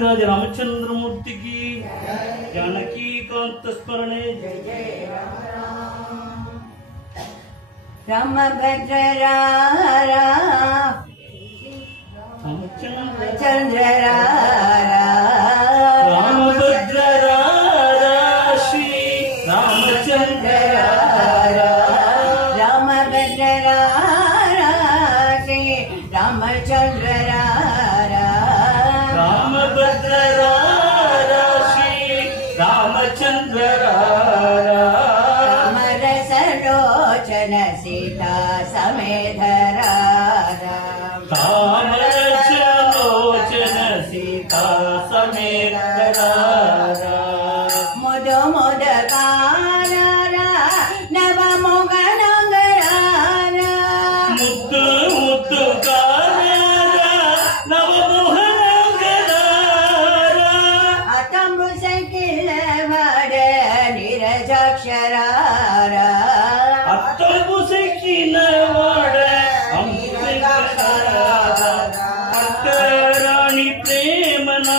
राज रामचंद्रमूर्ति की जानकी कांत स्मरणे जय जय राम भद्र रामचंद्र रामभद्र श्री रामचंद्र रामभद्र श्री रामचंद्र रामभद्र श्री रामचंद्र रामरसलोचन सीता समेत रामरसलोचन सीता समेत मुद मुदकार नव मोहनंगरार मुद्दु मुद्दुकार नव मोहनंगरार अतंबु सकिलवड निरजाक्षरार अतंबु सकिलवड अट्टराणि प्रेमना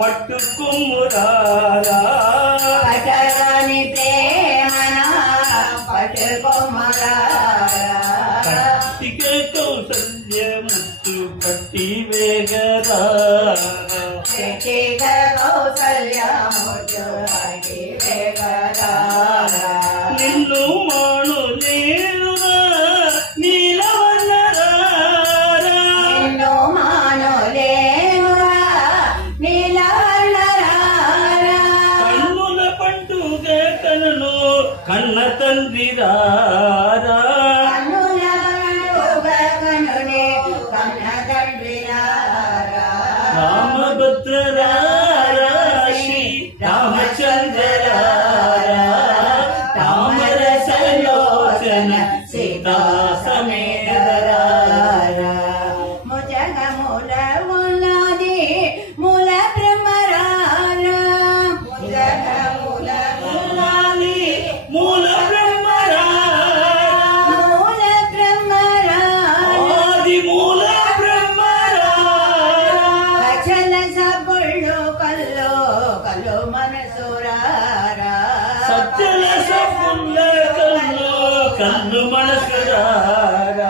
पट्टुकुमुरारा अटरानि प्रेमना पट्टुकुमुरारा कट्टिगे कौसल्य मुत्तु कट्टि वेगदारा कट्टिगे कौसल्य मुत्तु कट्टि वेगदारा निन्नु मानुलेनुरा ನೀಲವರ್ಣರಾರ ನಿನ್ನು ಮಾನುಲೇನುರಾ ನೀಲವರ್ಣರಾರ ಕಣ್ಣುಲ ಪಂಡುಗ ಕನನು ಕಣ್ಣ ತಂದಿರಾರ ಕಣ್ಣುಲ ಪಂಡುಗ ಕನುನೆ ಕಣ್ಣ ತಂದಿರಾರ ರಾಮಭದ್ರರಾರ ಶ್ರೀ ರಾಮಚಂದ್ರರಾರ ರಾಮರಸಲೋಚನ ಸೀತಾ ಸಮೇತರಾರ ಮುಜಗ ಮೂಲ ಮುಲಾದಿ ಮೂಲ ಬ್ರಹ್ಮರಾರ ಮುಜಗ ಮೂಲ ಮುಲಾದಿ ಮೂಲ ಬ್ರಹ್ಮರಾರ ಮೂಲ ಬ್ರಹ್ಮರಾರ ಆದಿ ಮೂಲ ಬ್ರಹ್ಮರಾರ ಕಚಲ ಸಬುಳ್ಳು ಕಲ್ಲು ಕಲ್ಲು ಮನಸುರಾರ ಸಜ್ಜಲ ಸಫುಲ್ಲ ಕಲ್ಲು ಕಲ್ಲು ಮನಸುರಾರ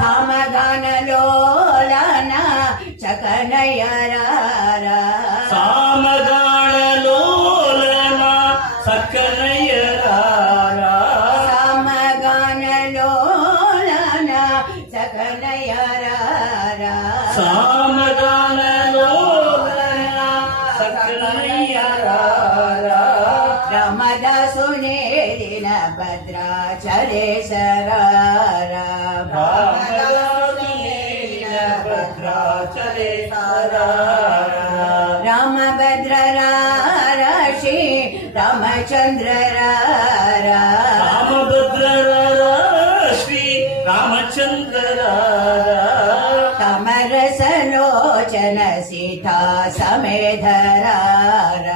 ಸಮಗಾನ ಲೋಲನ ಚಕನಯರಾರ ಸಾಮಗಾಣ ಲೋಲನ ಸಕ್ಕನಯ್ಯರಾರ ಸಮಗಾನ ಲೋಲನ ಚಕನಯರಾರ ಸಾಮಗಾನ ಲೋಲನ ಸಕ್ಕನಯ್ಯರಾರ ರಾಮದಾಸುನೇರಿನ ಭದ್ರಾಚಲೇಶರಾರ ರಾಮಭದ್ರರಾರ ಶ್ರೀ ರಾಮಚಂದ್ರರಾರ ರಾಮಭದ್ರರಾರ ಶ್ರೀ ರಾಮಚಂದ್ರರಾರ ಕಮರಸಲೋಚನ ಸೀತಾ ಸಮೇಧರಾರ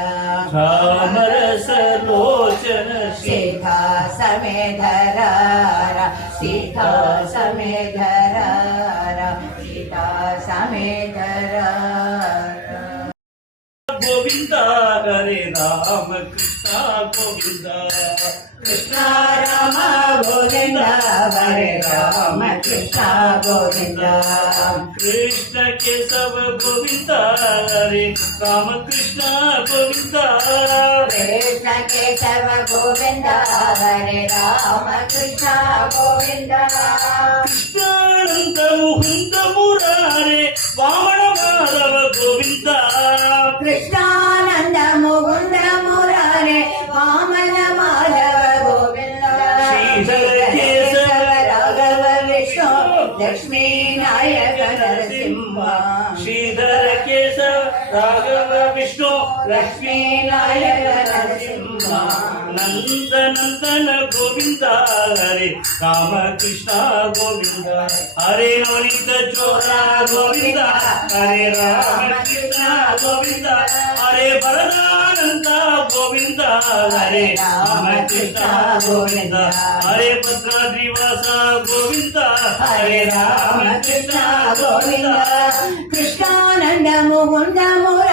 ರಾಮರಸಲೋಚನ ಸೀತಾ ಸಮೇಧರಾರ ಸೀತಾ ಸಮೇಧರಾರ ಸೀತಾ ಸಮೇಧರಾರ ಗೋವಿಂದ ಹರೇ ರಾಮ ಕೃಷ್ಣ ಗೋವಿಂದ ಕೃಷ್ಣ ರಾಮ ಗೋವಿಂದ ಹರೇ ರಾಮ ಕೃಷ್ಣ ಗೋವಿಂದ ಕೃಷ್ಣ ಕೇಶವ ಗೋವಿಂದ ಹರೇ ರಾಮ ಕೃಷ್ಣ ಗೋವಿಂದ ಕೃಷ್ಣ ಕೇಶವ ಗೋವಿಂದ ಹರೇ ರಾಮ ಕೃಷ್ಣ ಗೋವಿಂದ ಕೃಷ್ಣಾನಂದ ಮುಕುಂದ ಮುರಾರೆ ವಾಮನ ಮಾಧವ ಗೋವಿಂದ ಕೃಷ್ಣಾನಂದ ಮುಕುಂದ ಮುರಾರೆ ವಾಮನ ಮಾಧವ ಗೋವಿಂದ ಶ್ರೀಧರ ಕೇಶವ ರಾಘವ ವಿಷ್ಣು ಲಕ್ಷ್ಮೀ ನಾಯಕ ನರಸಿಂಹ ಶ್ರೀಧರ ಕೇಶವ ರಾಘವ ವಿಷ್ಣು ಲಕ್ಷ್ಮೀ ನಾಯಕ ನರಸಿಂಹ ನಂದ ನಂದನ ಗೋವಿಂದ ಹರೇ ರಾಮ ಕೃಷ್ಣ ಗೋವಿಂದ ಹರೇ ನವನಿತ ಚೋರ ಗೋವಿಂದ ಹರೇ ರಾಮ ಕೃಷ್ಣ ಗೋವಿಂದ ಹರೇ ವರದಾನಂದ ಗೋವಿಂದ ಹರೇ ರಾಮ ಕೃಷ್ಣ ಗೋವಿಂದ ಹರೇ ಭದ್ರಾದ್ರಿವಾಸ ಗೋವಿಂದ ಹರೇ ರಾಮ ಕೃಷ್ಣ ಗೋವಿಂದ ಕೃಷ್ಣಾನಂದ ಮುಕುಂದ ಮುರ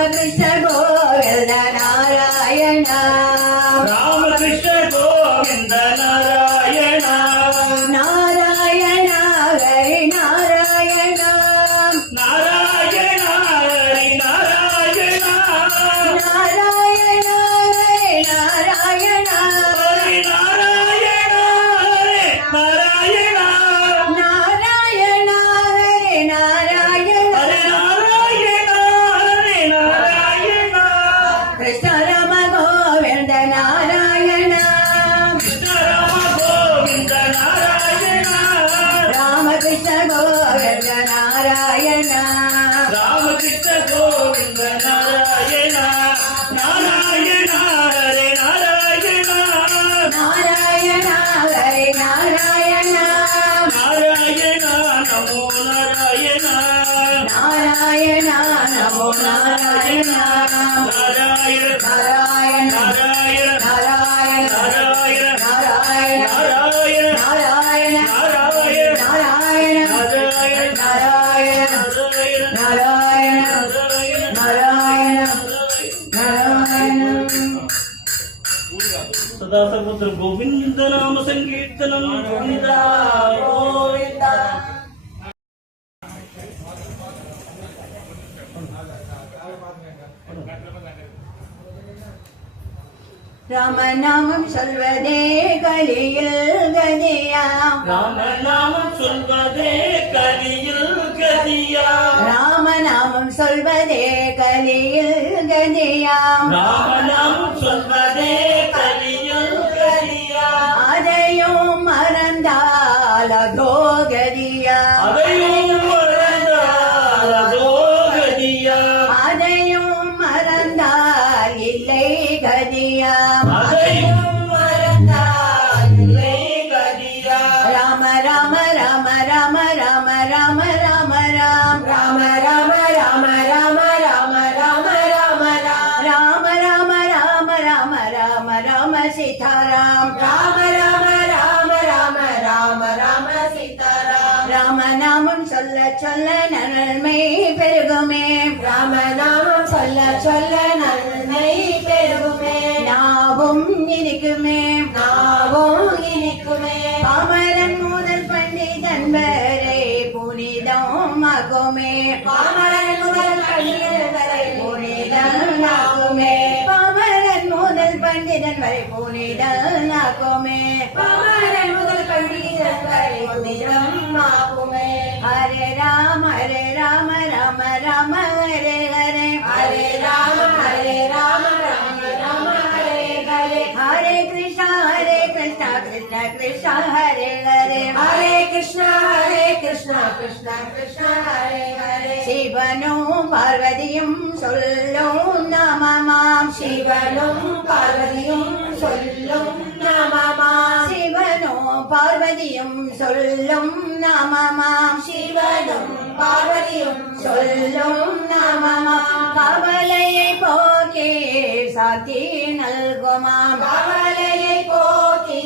ராமகிருஷ்ண கோவிந்த நாராயண ராமகிருஷ்ண கோவிந்த நாராயண நாராயண ஹரி நாராயண நாராயண ஹரி நாராயண நாராயண ஹரி நாராயண ஹரி நாராயண ஹரி நாராயண நாராயண ஹரி நாராயண ஹரி நாராயண ஹரி நாராயண கிருஷ்ண ராம கோவிந்த நாராயண கிருஷ்ண ராம கோவிந்த நாராயண ராமகிருஷ்ண கோவிந்த நாராயண ராமகிருஷ்ண கோவிந்த நாராயண நாராயண ஹரி நாராயண நாராயண ஹரி நாராயண நாராயண நமோ நாராயண நாராயண நமோ நாராயண நாராயண நாராயண நாராயண நாராயண நாராயண நாராயண நாராயண நாராயண நாராயண நாராயண நாராயண நாராயண நாராயண நாராயண நாராயண सदा सर्वत्र गोविंद नाम संकीर्तनम गोविंद गोविंद ராமநாமம் சொல்வதே கலியில் கதியாம் ராமநாமம் சொல்வதே கலியில் கதியா ராமநாமம் சொல்வதே கலியில் கதியாம் ராமநாமம் சொல்வதே கலியில் கதியா அதையும் மறந்தால் அதோ கதியாம் அதையும் மறந்தாலோ கதியா அதையும் மறந்தால் இல்லை கதியாம் அதையும் மறந்தால் இல்லை கதியா ராம ராம ராம ராம ராம ராம ராம ராம் ராம ராம ராம ராம ராம ராம ராம ராம் ராம ராம ராம ராம ராம ராம சீதாராம் ராம ராம ராம ராம ராம ராம சீதாராம் ராமநாமம் சொல்ல சொல்ல நன்மை பெருகுமே ராமநாமம் சொல்ல சொல்ல நன்மை பெருகுமே நாவும் இனிக்குமே நாவும் இனிக்குமே பாமரன் முதல் பண்டிதன் வரை புனிதமாகுமே பாமரன் முதல் பண்டிதன் வரை புனிதமாகுமே பாமரன் முதல் பண்டிதன் வரை புனிதமாகுமே பாமரன் முதல் பண்டிதன் வரை புனிதமாகுமே ஹரே ராம ராம ராம ஹரே ஹரே ஹரே ராம ராம ராம ஹரே ஹரே ஹரே கிருஷ்ண கிருஷ்ண கிருஷ்ண ஹரே ஹரே ஹரே கிருஷ்ண கிருஷ்ண கிருஷ்ண ஹரே ஹரே சிவனும் பார்வதியும் சொல்லும் நாமமாம் சிவனும் பார்வதியும் சொல்லும் நாமமாம் சிவனும் பார்வதியும் சொல்லும் நாமமாம் சிவனும் பார்வதியும் சொல்லும் நாமமாம் கவலையை போக்கே சாந்தி நல்குமாம் கவலையை போக்கி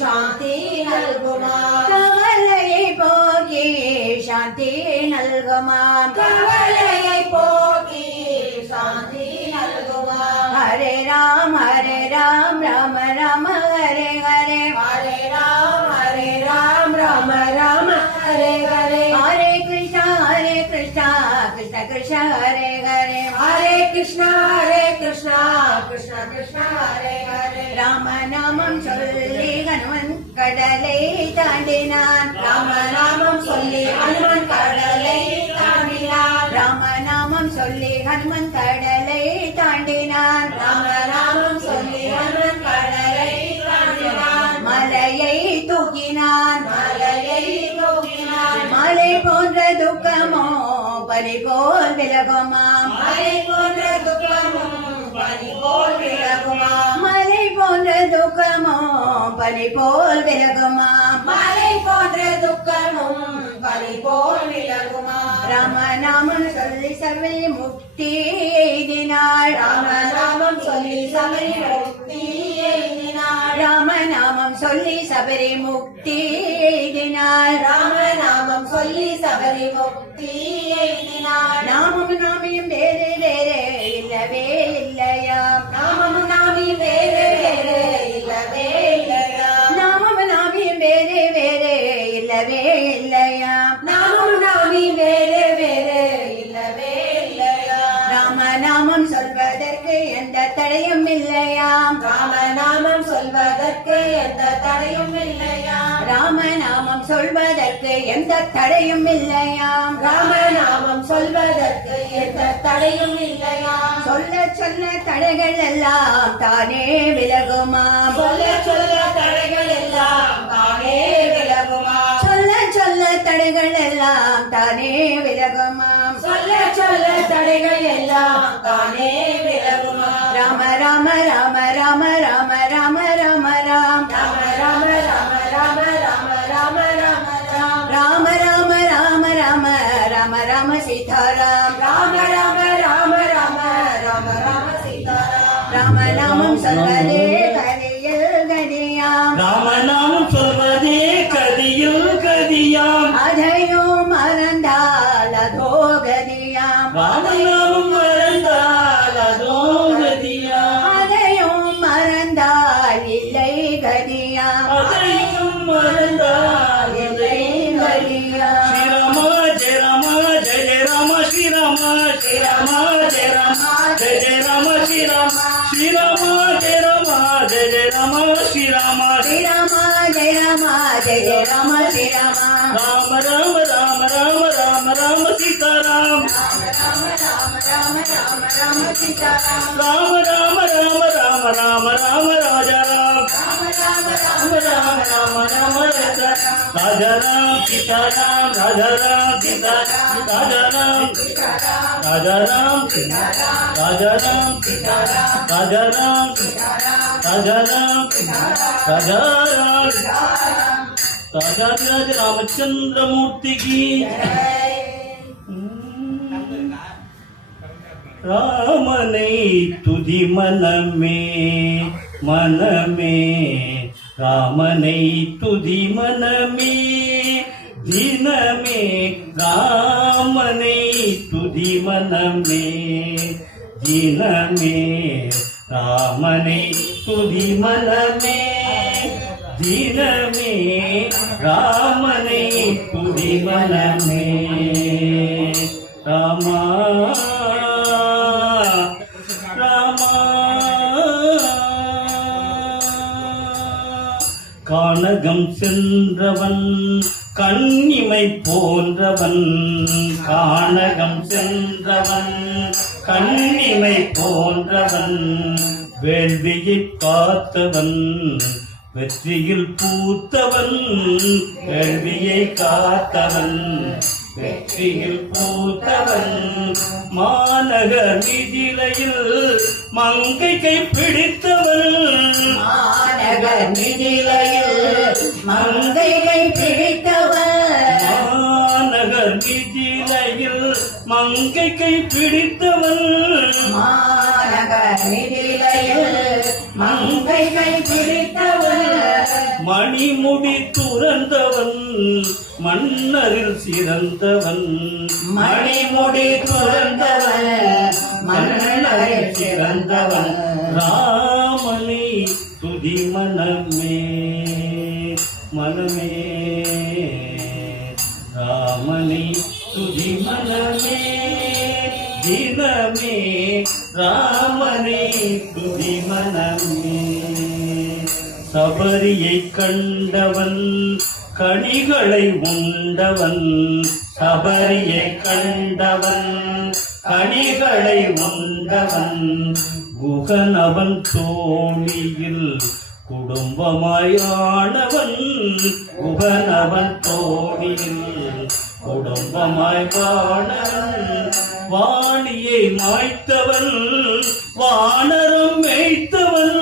சாந்தி நல்குமாம் கவலையை போக்கி சாந்தி நல்குமாம் கவலையை போக்கி சாந்தி நல்குமாம் ஹரே ராம் ராம ராம ஹரே ஹரே ஹரே ராம் ராம ராம ஹரே ஹரே ஹரே கிருஷ்ண கிருஷ்ண கிருஷ்ண ஹரே ஹரே ஹரே கிருஷ்ண கிருஷ்ண கிருஷ்ண ஹரே ஹரே ராமநாமம் சொல்லி ஹனுமன் கடலை தாண்டினான் ராமநாமம் சொல்லி ஹனுமன் கடலை தாண்டினான் ராமநாமம் சொல்லி ஹனுமன் கடலை தாண்டினான் ராமநாமம் சொல்லி ஹனுமன் கடலை தாண்டினான் மலையை தூக்கினான் மலை போன்ற துக்கமோ பலி போல் விலகுமாம் மலை போன்ற துக்கமோ பலி போல் விலகுமாம் மலை போன்ற துக்கமோ பலி போல் விலகுமாம் மலை போன்ற துக்கமும் பலி போல் விலகுமாம் ராமநாமம் சொல்லி சபரி முக்தி எய்தினாள் ராமநாமம் சொல்லி சபரி முக்தி எய்தினாள் ராமநாமம் சொல்லி சபரி முக்தி எய்தினாள் ராமநாமம் சொல்லி சபரி முக்தி எய்தினாள் நாமும் நாமியும் வேறு வேறு தடையும் இல்லையாம் ராமநாமம் சொல்வதற்கு எந்த தடையும் இல்லையாம் ராமநாமம் சொல்வதற்கு எந்த தடையும் இல்லையாம் ராமநாமம் சொல்வதற்கு எந்த தடையும் இல்லையாம் சொல்ல சொல்ல தடைகள் எல்லாம் தானே விலகுமாம் சொல்ல சொல்ல தடைகள் எல்லாம் தானே விலகுமா சொல்ல சொல்ல தடைகள் எல்லாம் தானே விலகுமாம் சொல்ல சொல்ல தடைகள் எல்லாம் தானே விலகுமா ராம ராம ராம ராம ராம ராம ராம ராம் ராம ராம ராம ராம ராம ராம ராம ராம் ராம ராம ராம ராம ராம ராம சீதாராம் ராம ராம ராம ராம ராம ராம சீதாராம் ராமநாமம் சொல்வதே கதியில் கதியாம் ராமநாமம் சொல்வதே கதியில் கதியாம் அதையும் மறந்தால் அதோ கதியாம் ராமநாமம் மறந்தால் அதோ கதியாம் அதையும் மறந்தால் இல்லை கதியாம் அதையும் மறந்தால் இல்லை கதியாம் ஸ்ரீராம ஜெய ராம ஜெய ராம ஸ்ரீராம ஜெய ராம ஜெய ராம ஜெய ராம ஸ்ரீராம ஜெய ராம ஸ்ரீராம ஜெய ராம ஜெய ராம ஜெய ராம ஜெய ராம ராம ராம ராம ராம ராம ராம சீதாராம் ராம ராம ராம ராம ராம சீதாராம் ராம ராம ராம ராம ராம ராம ராஜாராம் ராம ராம ராம ராம ராம ராம ராஜாராம் சீதாராம் ராஜாராம் சீதாராம் ராஜாராம் ராஜாராம் ராஜாராம் ராஜாராம் ராஜாராம் ராஜாராம் ராஜாதிராஜ ராமச்சந்திரமூர்த்திக்கு ராமனை துதி மனமே மனமே ராமனை துதி மனமே தினமே ராமனை துதி மனமே தினமே ராமனை துதி மனமே தினமே ராமனை துதி மனமே ராமா கானகம் சென்றவன் கண்ணிமை போன்றவன் கானகம் சென்றவன் கண்ணிமை போன்றவன் வேள்வியை பார்த்தவன் வெற்றியில் பூத்தவன் வேள்வியை காத்தவன் வெற்றியில் பூத்தவன் மாநகர் நிதிலையில் மங்கை கை பிடித்தவன் மாநகர் நிதிலையில் மங்கையை பிடித்தவர் மாநகர் நிதிலையில் மங்கை கை பிடித்தவன் மாநகர் நிதிலையில் மங்கையை பிடித்தவர் மணிமுடி துறந்தவன் மன்னரில் சிறந்தவன் மணிமுடி துறந்தவன் மன்னரில் சிறந்தவன் ராமனை துதி மனமே மனமே ராமனை துதி மனமே தினமே ராமனை துதி மனமே சபரியை கண்டவன் கனிகளை உண்டவன் சபரியை கண்டவன் கனிகளை உண்டவன் குகனவன் தோழியில் குடும்பமாய் ஆனவன் குகனவன் தோழியில் குடும்பமாய் வானவன் வாணியை மாய்த்தவன் வானரம் மேய்த்தவன்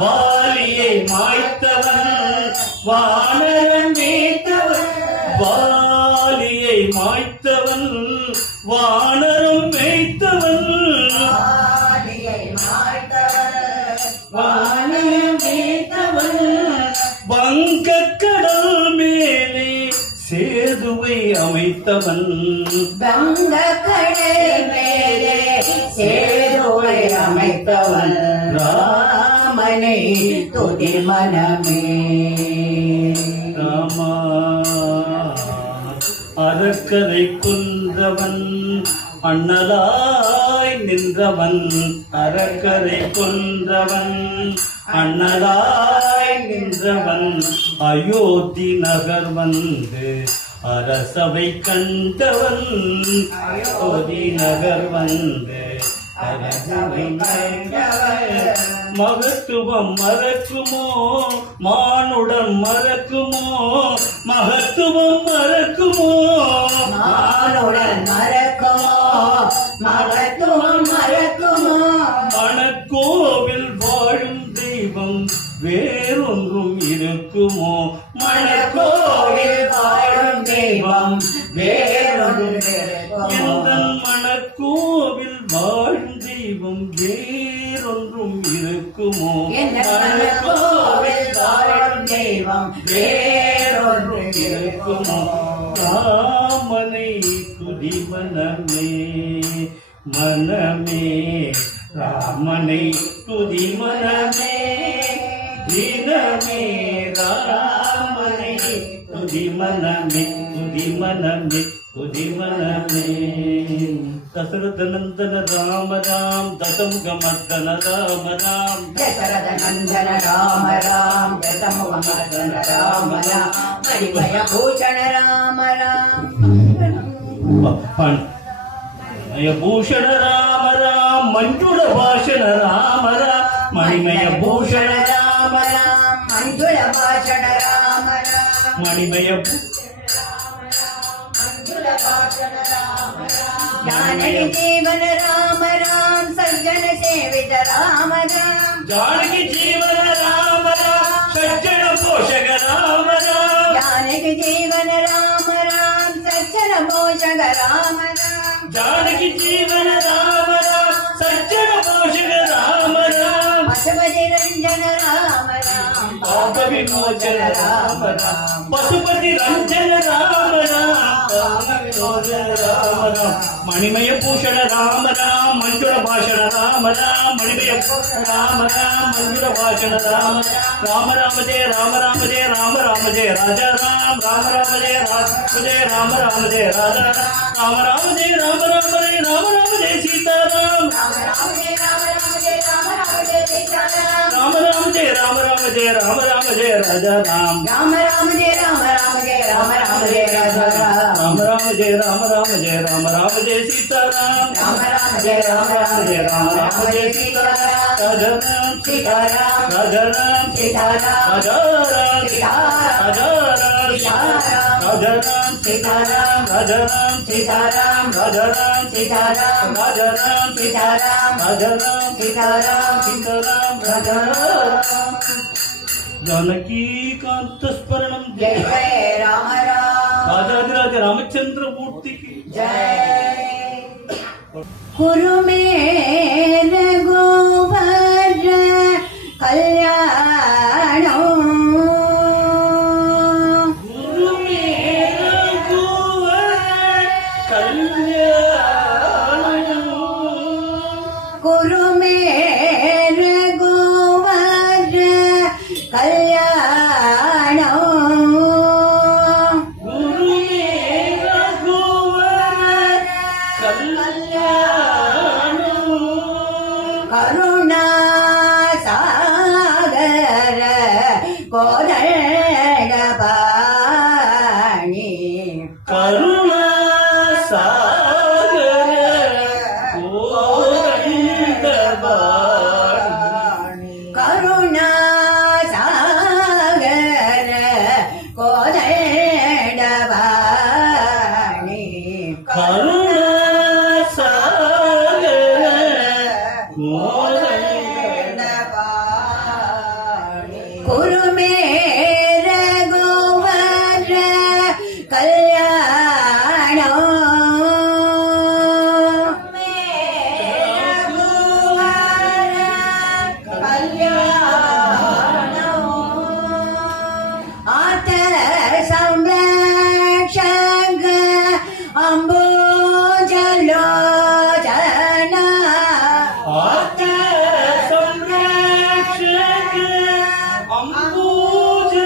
வாலியை மாய்த்தவன் வானரம் மேய்த்தவன் வாலியை மாய்த்தவன் வானரம் மேய்த்தவன் வானரம் மேய்த்தவன் வங்கக்கடல் மேலே சேதுவை அமைத்தவன் வங்கக்கடல் மேலே சேதுவை அமைத்தவன் ராமனை துதி மனமே ராமா அரக்கரை கொன்றவன் அண்ணலாய் நின்றவன் அரக்கரை கொன்றவன் அண்ணலாய் நின்றவன் அயோத்தி நகர் வந்து அரசவை கண்டவன் அயோத்தி நகர் வந்து அரசவை கண்டவன் மகத்துவம் மறக்குமோ மானுடன் மறக்குமோ மகத்துவம் மறக்குமோ மானுடன் மறக்குமோ மகத்துவம் மறக்குமோ மணக்கோவில் வாழும் தெய்வம் வேறொன்றும் இருக்குமோ மணக்கோவில் வாழும் தெய்வம் வேறொன்றும் எந்தன் மணக்கோவில் வாழும் தெய்வம் வேறொன்றும் இருக்குமோ மணக்கோவில் வாழும் தெய்வம் வேறொன்றும் இருக்குமோ ராமனை துதி மனமே மனமே ராமனை துதி மனமே தினமே ராமனை துதி மனமே துதி மனமே துதி மனமே दशरथ नंदन राम राम दशमुख मर्दन राम राम दशरथ नंदन राम राम दशमुख मर्दन राम राम मणिमय भूषण राम राम मणिमय भूषण राम राम मंजुळ भाषण राम राम मणिमय भूषण राम राम मंजुळ भाषण राम राम मणिमय जानकी जीवन राम राम सज्जन सेवित राम राम जानकी जीवन राम राम सज्जन पोषक राम राम जानकी जीवन राम राम सज्जन पोषक राम राम जानकी जीवन राम राम सज्जन पोषक राम राम पशुपति रंजन राम राम पाप विमोचन राम राम पशुपति रंजन राम राम पाप विमोचन राम राम मणिमय भूषण राम राम मंजुळ भाषण राम राम मणिमय भूषण राम राम मंजुळ भाषण राम राम राम जय राम राम जय राम राम जय राजा राम राम राम जय राम राम जय राजा राम राम जय राम राम जय राम राम जय सीताराम राम राम जय राम राम जय राम राम जय सीताराम राम राम जय राम राम जय राम राम जय राजा राम राम राम जय राम राम जय राम राम जय राजा राम राम जय राम राम जय राम राम जय सीताराम राम राम जय राम राम जय राम राम जय सीताराम राजा राम सीताराम राजा राम सीताराम राजा राम सीताराम सीताराम राजा राम सीताराम राजा राम सीताराम राजा राम सीताराम राजा राम सीताराम सीताराम राजा राम जानकी कांत स्मरणम जय जय राम राम राजाधिराज रामचंद्र मूर्ति की जय कुरु मेर गोबर कल्याणो गुरु मेरा गोवर कल्याणो कुरु मेर गोबर कल्याणो गुरु मेरा गोवर कल्याणो करुणा सागर कोदंड पाणी करुणा सागर कोदंडपाणि करुणा सागर कोदंड पाणी करुणा सागर कोदंडपाणि कुरु मेर गोवर कल्याणो आत संरक्षक अंबुजलोचना आत संरक्षक अंबुज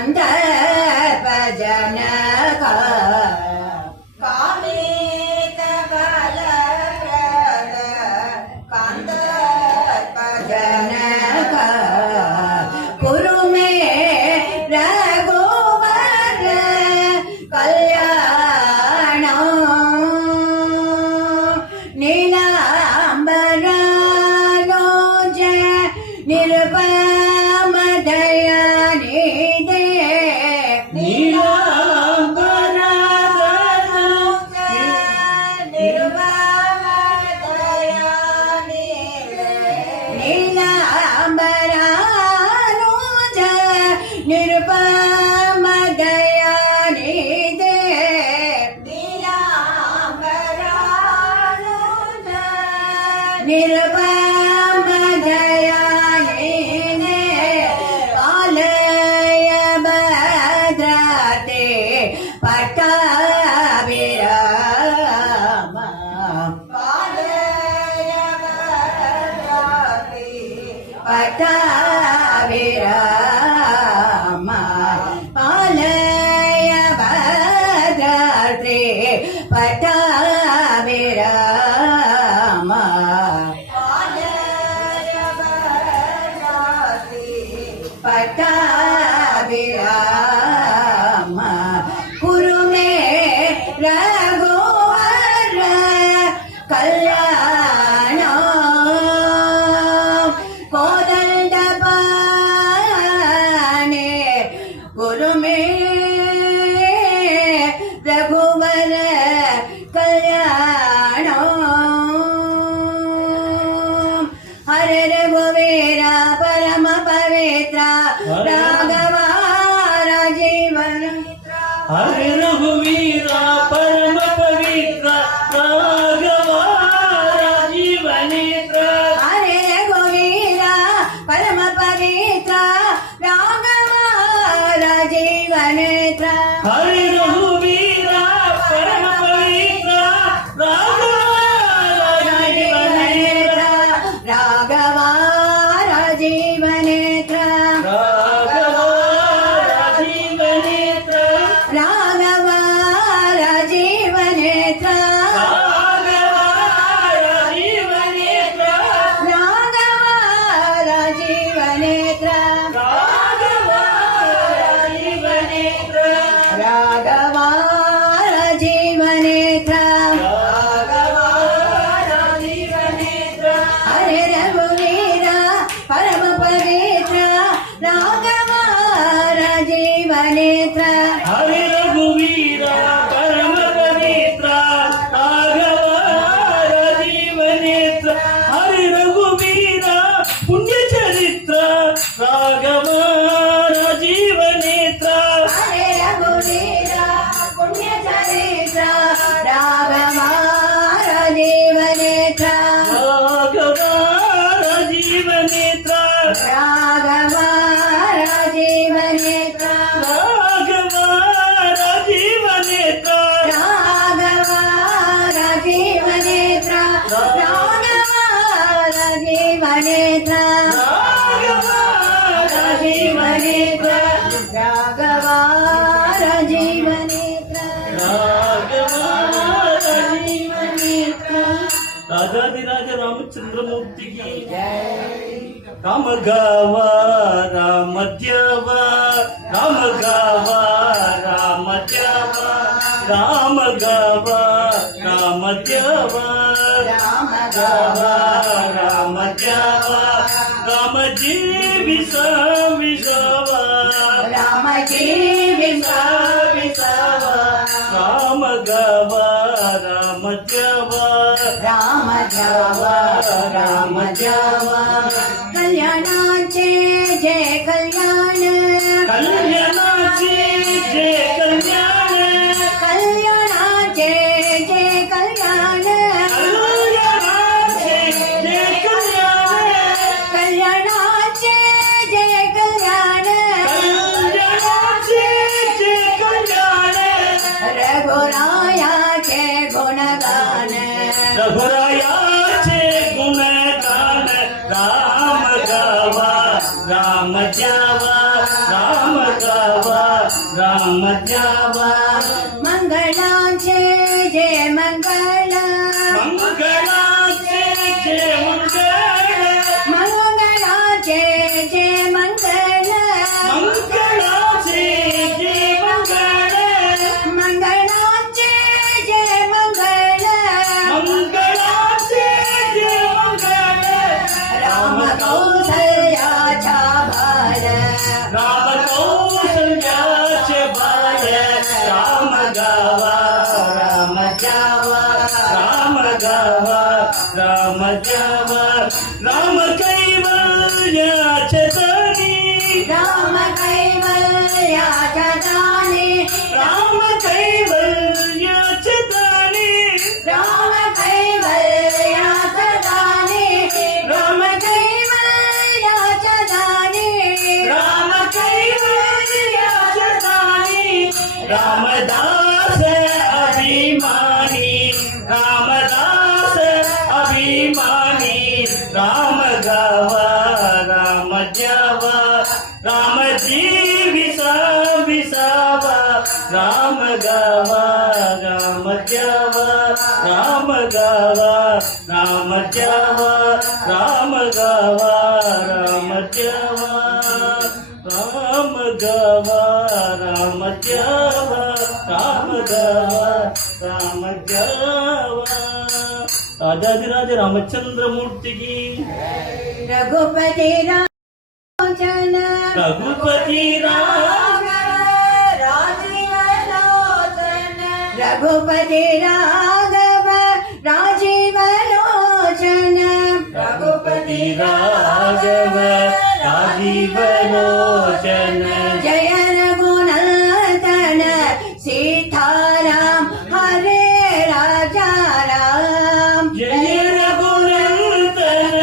ಸಂದರ್ಭ ಜನಕ ಕಾಮಿತ ಕಲಪ್ರದ ಕಾಂದರ್ಪ ಜನಕ ಕುರುಮೆ ರಘುವರ ಕಲ್ಯಾಣ ನೀಲಾಂಬರನೋಜ ನಿರುಪಮ ದಯಾನಿಧೆ ನೀಲಾಂಬರನೋಜ ನಿರುಪಮ ದಯಾನಿಧೆ ನಿರುಪಮ ದಯಾನಿಧೆ ಕಾಲಯ ಭದ್ರತೆ ಪಟ್ಟಾಭಿರಾಮ ಪಟ್ಟಾಭಿರಾಮ ಕಾಲಯ ಭದ್ರತೆ ಪಟ್ಟಾಭಿರಾಮ ಪಟ್ಟಾಭಿರಾಮ ಕುರುಮೆ ರಘುವರ ಕಲ್ಯಾಣ ಕೋದಂಡ ಪಾನೆ ಕುರುಮೆ ರಘುವರ ಕಲ್ಯಾಣ ಹರೆ ರಘುವೀರ ಪರಮ ಪವಿತ್ರ ರಾಘವ ರಾಜೀವನ ಹರೆ ರಘುವೀರ ಪರಮ ಪವಿತ್ರ ರಾಘವ ರಾಜೀವನೇತ್ರ ಹರೆ ರಘುವೀರ ಪರಮ ಪವಿತ್ರ ರಾಘವ ರಾಜೀವನೇತ್ರ ಹರೆ ರಘುವೀರ ಪರಮ ಪವಿತ್ರ ರಾಘವ ರಾಜೀವನೇತ್ರ ರಾಘವ ರಾಜೀವನೇತ್ರ ರಾಘವ ರಾಜೀವನೇತ್ರ ರಾಘವ ರಾಜೀವನೇತ್ರ ರಾಘವ ರಾಜೀವನೇತ್ರ ರಾಘವ ರಾಜೀವನೇತ್ರ ರಾಘವ ರಾಜೀವನೇತ್ರ ರಾಘವ ರಾಜೀವನೇತ್ರ ರಾಘವ ರಾಜೀವನೇತ್ರ ಹರೆ ರಘುವೀರ ಪರಮ ಪವಿತ್ರ ರಾಘವ ರಾಜೀವನೇತ್ರ ಹರೆ ರಘುವೀರ ಪರಮ ಪವಿತ್ರ ರಾಘವ ರಾಜೀವನೇತ್ರ ಹರೆ ರಘುವೀರ ಪುಣ್ಯ ಚರಿತ್ರ ರಾಘವ ರಾಜೀವನೇತ್ರ ಹರೆ ರಘುವೀರ ಪುಣ್ಯ ಚರಿತ್ರ ರಾಘವ ರಾಜೀವನೇತ್ರ ರಾಘವ ರಾಜೀವನೇತ್ರ ರಾಘವ ರಾಜೀವನೇತ್ರ ರಾಘವ ರಾಜೀವನೇತ್ರ ರಾಘವ ರಾಜೀವನೇತ್ರ ರಾಘವ ರಾಜೀವನೇತ್ರ ರಾಘವ ರಾಜೀವನೇತ್ರ ರಾಘವ ರಾಜೀವನೇತ್ರ ರಾಘವ ರಾಜೀವನೇತ್ರ ರಾಜಾದಿರಾಜ ರಾಮಚಂದ್ರಮೂರ್ತಿಗೆ ರಾಮಗಾವ ರಾಮದ್ಯವ ರಾಮಗಾವ ರಾಮದ್ಯವ ರಾಮಗಾವ ರಾಮದ್ಯವ ರಾಮಗಾವ ರಾಮದ್ಯವ ರಾಮ ಜೀವಿಸ ವಿಷವ ರಾಮ ಜೀವಿಸ ವಿಷವ ರಾಮಗಾವ ರಾಮದ್ಯವ ರಾಮ ಜಾವ ರಾಮ ಜಾವ ಕಲ್ಯಾಣಾಚೆ ಜಯ ಕಲ್ಯಾಣ ಕಲ್ಯಾಣಾಚೆ ಜಯ ಕಲ್ಯಾಣ ಕಲ್ಯಾಣಾಚೆ ಜಯ ಕಲ್ಯಾಣ ಕಲ್ಯಾಣಾಚೆ ಜಯ ಕಲ್ಯಾಣ ಕಲ್ಯಾಣಾಚೆ ಜಯ ಕಲ್ಯಾಣ ಕಲ್ಯಾಣಾಚೆ ಜಯ ಕಲ್ಯಾಣ ರಘುರಾಯಾಚೆ ಗುಣಗಾನ ರಘುರಾಯಾಚೆ ಗುಣಗಾನ ರಾಮ ಗಾವ ರಾಮ द्यावा राम गावा राम द्यावा मंगलाचे जय मंगल मंगलाचे जय मंगल मंगलाचे जय मंगल मंगलाचे जय मंगल मंगलाचे जय मंगल मंगलाचे जय मंगल राम कौसल्याचा भार राम कौसल्याचे बाळ राम गावा राम द्यावा राम गावा राम द्यावा राम कैवल्याचे दानी राम कैवल्याचा दानी राम कैवल्याचे दानी राम कैवल्याचा दानी राम कैवल्याचा दानी राम कैवल्याचे दानी रामदास अभिमानी रामदास अभिमानी राम गावा राम द्यावा राम विसावा राम गावा राम द्यावा राम गावा राम द्यावा राम गावा राम द्यावा राम गावा राम द्यावा राम गावा राम द्यावा राजाधिराज रामचंद्र मूर्ति की रघुपति राजन रघुपति राम राजीव लोचन रघुपति राघव राजीव लोचन रघुपति राघव राजीव लोचन जय रघुनंदन सीताराम हरे राजा राम जय रघुनंदन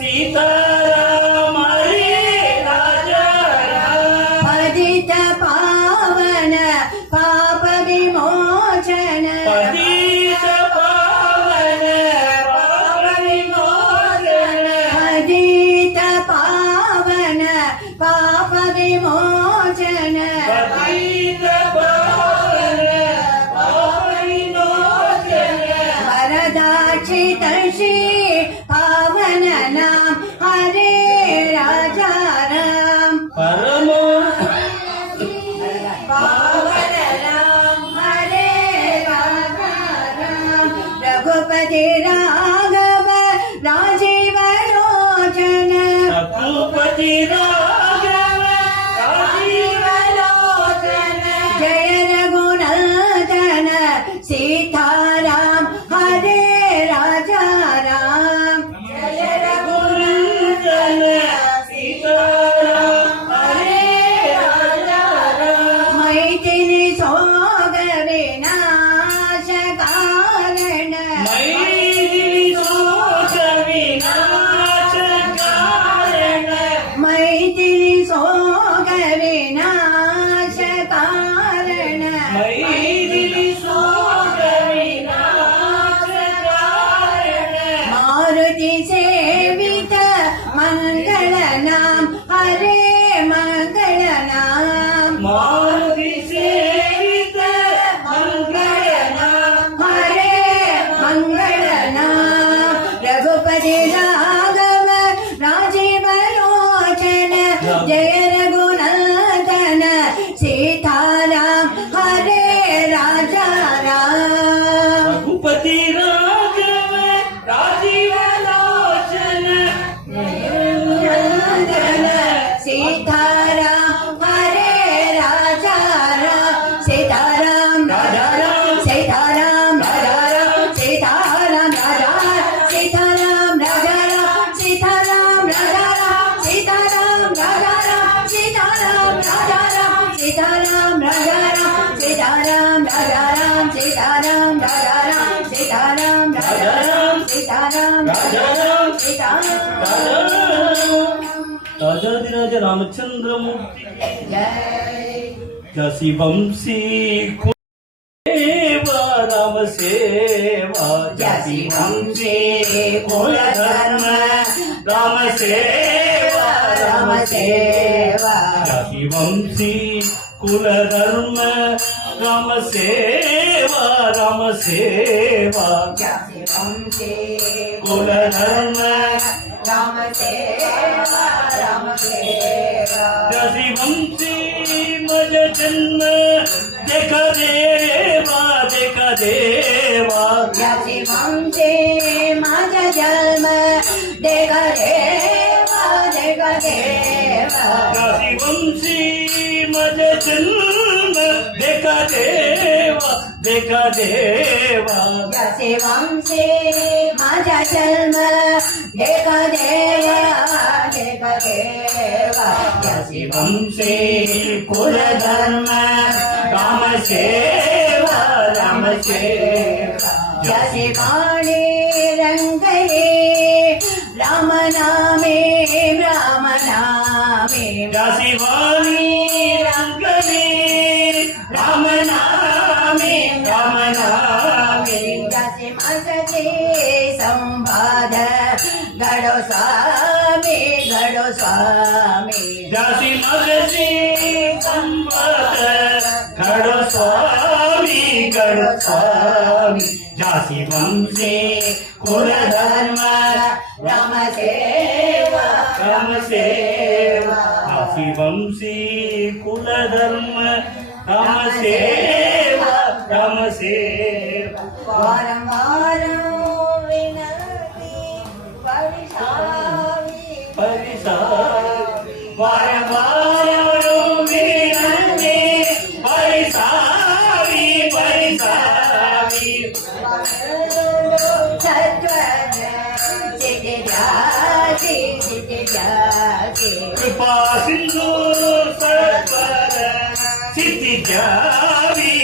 सीताराम हरे राजा राम पतित पावन पाप विमोचन पतित पावन पाप विमोचन पतित पावन पाप विमोचन पतित पावन पाप विमोचन वरदाचित श्री पावन नाम हरे राजा राम परमो पावन नाम हरे राजा राम रघुपति राघव राजीव लोचन रघुपति राघव राजीव लोचन जय रघुनंदन सीताराम हरे राजा राम जय रघुनंदन सीताराम हरे राजा राम मैथिली सोग विनाश कारण मैथिली शोक विनाश कारण मैथिली सोग विनाश कारण मैथिली शोक विनाश कारण मारुति सेवित मंगल नाम हरे मंगल नाम मारुति सेवित मंगल नाम हरे मंगल नाम रघुपति राघव राजीव लोचन जय रघुनंदन सीताराम हरे राजा राम रघुपति राघव राजीव लोचन नंदन सीताराम हरे राजा राम सीताराम राजा राम सीताराम राजा राम सीताराम राजा राम सीताराम राजा राम सीताराम राजा राम सीताराम राजा राम सीताराम राजा राम सीताराम राजा राम सीताराम राजा राम सीताराम राजा राम सीताराम राजा राम सीताराम राजा राम सीताराम राजाधिराज रामचंद्र मूर्ति जय जसी वंशी सेवा राम सेवा जसी वंशी कुल धर्म राम सेवा राम सेवा जाति वंशी कुल धर्म राम सेवा राम सेवा जाति वंशी कुल धर्म राम सेवा राम सेवा जाति वंशी मज जन्म देखा देवा देखा देवा जाति वंशी मज जन्म देखा देवा देखा देवा जाति वंशी मज जन्म देखा देवा देखा देवा जाति वंशी मज जन्म देखा देवा देखा देवा जाति वंशी कुल धर्म राम सेवा राम सेवा जैसे वाणी रंगले राम नामे राम नामे जाति वाणी रंगले राम नामे राम नामे जैसे मसके संवाद गड़ो स्वामी जाति मगसी संवत गढ़ स्वामी जाति वंशी कुल धर्म राम सेवा जाति वंशी कुल धर्म राम सेवा वारं वारं विनति परिसामि वार विनते परिसावी सत्वर सिद्धि जाति कृपा सिंधु सत्वर सिद्धि जावी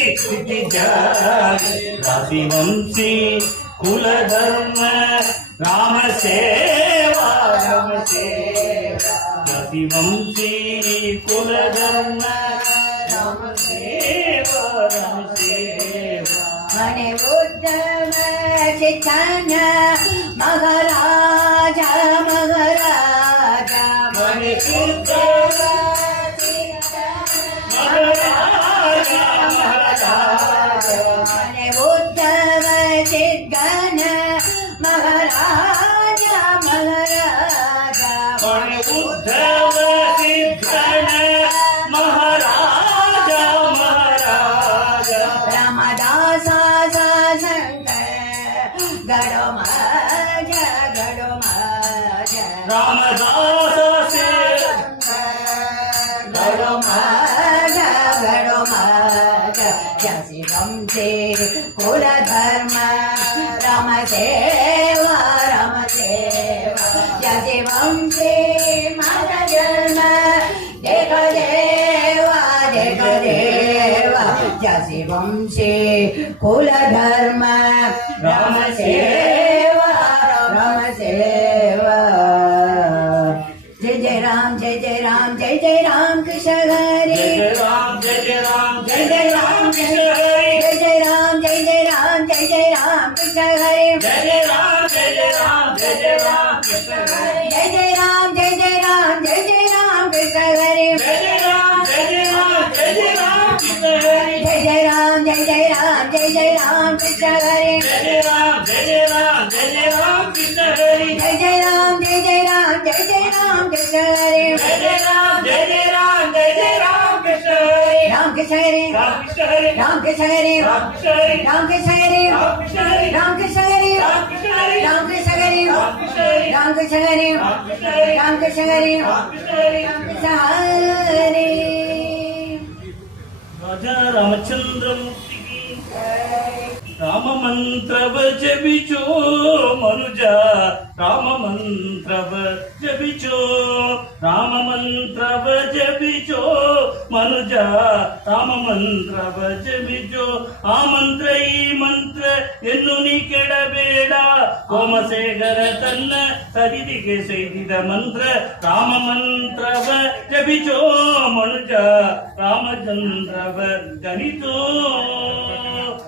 जाति वंशी कुल धर्म राम सेवा जाति वंशी कुल धर्म राम सेवा मणि उद्धव चितन महाराजा मणि उद्धव महाराजा मणि उद्धव चितन महाराजा मणि उद्धव सिद्धन महाराजा रामदासा शंकर गड़ो माज रामदास से गड़ो माज जैसे वंशे कुल धर्म राम सेवा जैसे वंशे माता जन्म देख देवा जैसे वंशे कुल धर्म राम सेवा जय राम जय राम कृष्ण हरे जय राम जय राम कृष्ण हरे जय राम कृष्ण हरे जय राम कृष्ण हरे जय राम कृष्ण हरे जय राम कृष्ण हरे जय राम कृष्ण हरे जय राम कृष्ण हरे जय राम कृष्ण हरे राम कृष्ण हरे राम कृष्ण हरे राम कृष्ण हरे राम कृष्ण हरे राम कृष्ण हरे राम कृष्ण हरे राम कृष्ण हरे राजा रामचंद्रमूर्ति की राम मंत्रव जपिचो मनुजा राम मंत्रव जपिचो राम मंत्रव जपिचो मनुजा राम मंत्रव जपिचो आ मंत्र ಈ ಮಂತ್ರ ಎನ್ನು ನೀ ಕೆಡಬೇಡ ಸೋಮಶೇಖರ ತನ್ನ ಸರಿದಿಗೆ ಸೇರಿದ ಮಂತ್ರ ರಾಮ ಮಂತ್ರವ ಜಪಿಚೋ ಮನುಜ ರಾಮಚಂದ್ರವ ಗಣಿತೋ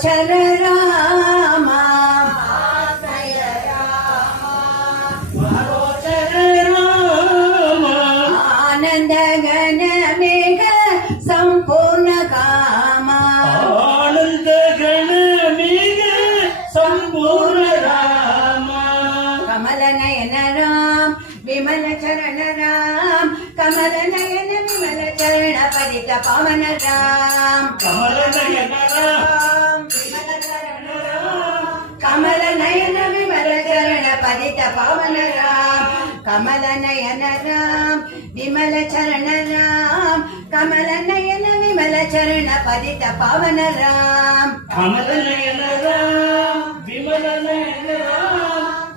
ಅಗೋಚರ ರಾಮ ಅಗೋಚರ ರಾಮ ಆನಂದ ಘನ ಮೇಘ ಸಂಪೂರ್ಣ ಕಾಮ ಆನಂದ ಗಣ ಮೇಘ ಸಂಪೂರ್ಣ ರಾಮ ಕಮಲ ನಯನ ರಾಮ್ ವಿಮಲ ಚರಣ ರಾಮ್ ಕಮಲ ನಯನ ವಿಮಲ ಚರಣ ಪರಿತ ಪವನ ರಾಮ್ ಕಮಲ ನಯನ ರಾಮ ಕಮಲ ನಯನ ವಿಮಲ ಚರಣ ಪರಿತ ಪವನ ರಾಮ್ ಕಮಲ ನಯನ ರಾಮ್ ವಿಮಲ ಚರಣ ರಾಮ್ ಕಮಲ ನಯನ ವಿಮಲ ಚರಣ ಪದಿತ ಪವನ ರಾಮ್ ಕಮಲ ನಯನ ರಾಮ ವಿಮಲ ನಯನ ರಾಮ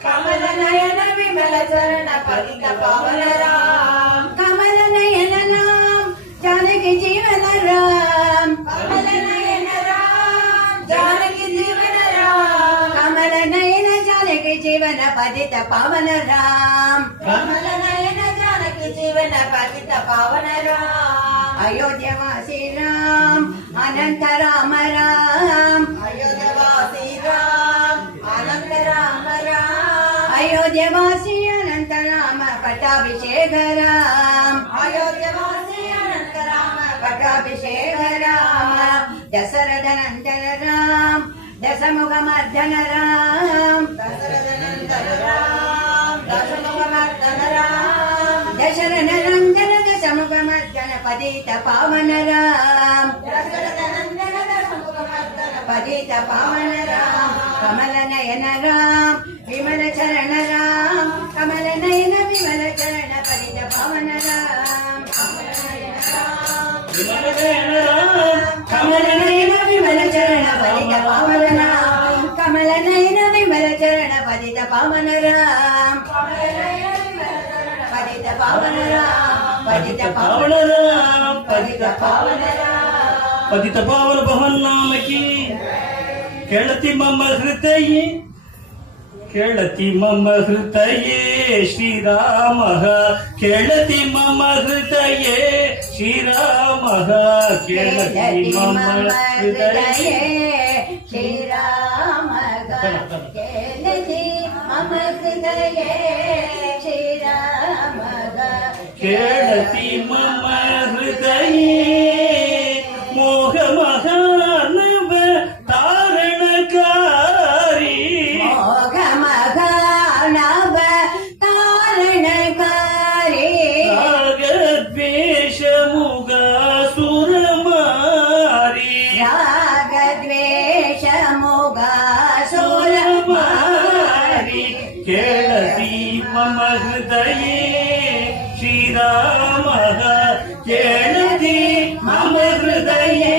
ಕಮಲ ನಯನ ವಿಮಲ ಚರಣ ಪದಿತ ಪವನ ರಾಮ್ ಕಮಲ ನಯನ ರಾಮ್ ಜಾನಕಿ ಜೀವನ ರಾಮ್ ಕಮಲ ನಯನ ರಾಮ್ ಜಾನಕಿ ಜೀವನ ರಾಮ್ ಕಮಲ ನಯನ ಜಾನಕಿ ಜೀವನ ಪದಿತ ಪವನ ರಾಮ್ ಕಮಲ ನಯನ ಜಾನಕಿ ಜೀವನ ಪದಿತ ಪವನ ರಾಮ್ ಅಯೋಧ್ಯವಾಸಿ ರಾಮ್ ಅನಂತ ರಾಮ ರಾಮ್ ಅಯೋಧ್ಯವಾಸಿ ರಾಮ್ ಅನಂತ ರಾಮ ರಾಮ್ ಅಯೋಧ್ಯವಾಸಿ ಅನಂತ ರಾಮ ಪಟ್ಟಾಭಿಷೇಕ ರಾಮ್ ಅಯೋಧ್ಯವಾಸಿ ಅನಂತ ರಾಮ ಪಟ್ಟಾಭಿಷೇಕ ರಾಮ ದಶರಥ ನಂದನ ರಾಮ್ ದಶಮುಖ ಮರ್ದನ ರಾಮ್ ದಶರಥ ನಂದನ ರಾಮ್ ದಶಮುಖ ಮರ್ದನ ರಾಮ್ ದಶರಥ ನಂದನ ದಶಮುಖ ಮರ್ದನ ಪದಿತ ಪಾವನ ರಾಮ್ ದಶರಥ ನಂದನ ದಶಮುಖ ಮರ್ದನ ಪದಿತ ಪಾವನ ರಾಮ್ ಕಮಲ ನಯನ ರಾಮ್ ವಿಮಲ ಚರಣ ರಾಮ್ ಕಮಲ ನಯನ ವಿಮಲ ಚರಣ ಪದಿತ ಪಾವನ ರಾಮ್ ಕಮಲ ನಯನ ರಾಮ್ ವಿಮಲ ನಯನ ರಾಮ ಕಮಲ ನಯನ ವಿಮಲ ಚರಣ ಪದಿತ ಪಾವನ ರಾಮ್ ಕಮಲ ನಯನ ವಿಮಲ ಚರಣ ಪದಿತ ಪಾವನ ರಾಮ್ ಕಮಲ ನಯನ ವಿಮಲ ಚರಣ ಪದಿತ ಪಾವನ ರಾಮ್ ಪದಿತ ಪಾವನ ರಾಮ್ ಪದಿತ ಪಾವನ ರಾಮ್ ಪತಿತ ಪಾವನ ಭವನ್ ನಾಮಕಿ ಕೇಳತಿ ಮಮ್ಮ ಹೃದಯೇ ಕೇಳತಿ ಮಮ್ಮ ಹೃದಯೇ ಶ್ರೀರಾಮ ಕೇಳತಿ ಮಮ್ಮ ಹೃದಯೇ ಶ್ರೀರಾಮ ಕೇಳತಿ ಮಮ್ಮ ಹೃದಯೇ ಶ್ರೀರಾಮ ಕೇಳತಿ ಮಮ ಹೃದಯೇ ಶ್ರೀರಾಮ ಕೇಳತಿ ಮಮ್ಮ ಹೃದಯೇ ಮೋಹ ಮಹಾನವ ತಾರಣಕಾರಿ ಮೋಘ ಮಘಾನವ ತಾರಣಕಾರಿ ರಾಗದ್ವೇಷ ಮುಗ ಸುರಮಾರಿ ರಾಗದ್ವೇಷ ಮುಗ ಸುರ ಮಾರಿ ಕೇಳತಿ ಮಮ ಹೃದಯೇ ಶ್ರೀರಾಮ ಕೇಳತಿ ಮಮ ಹೃದಯೇ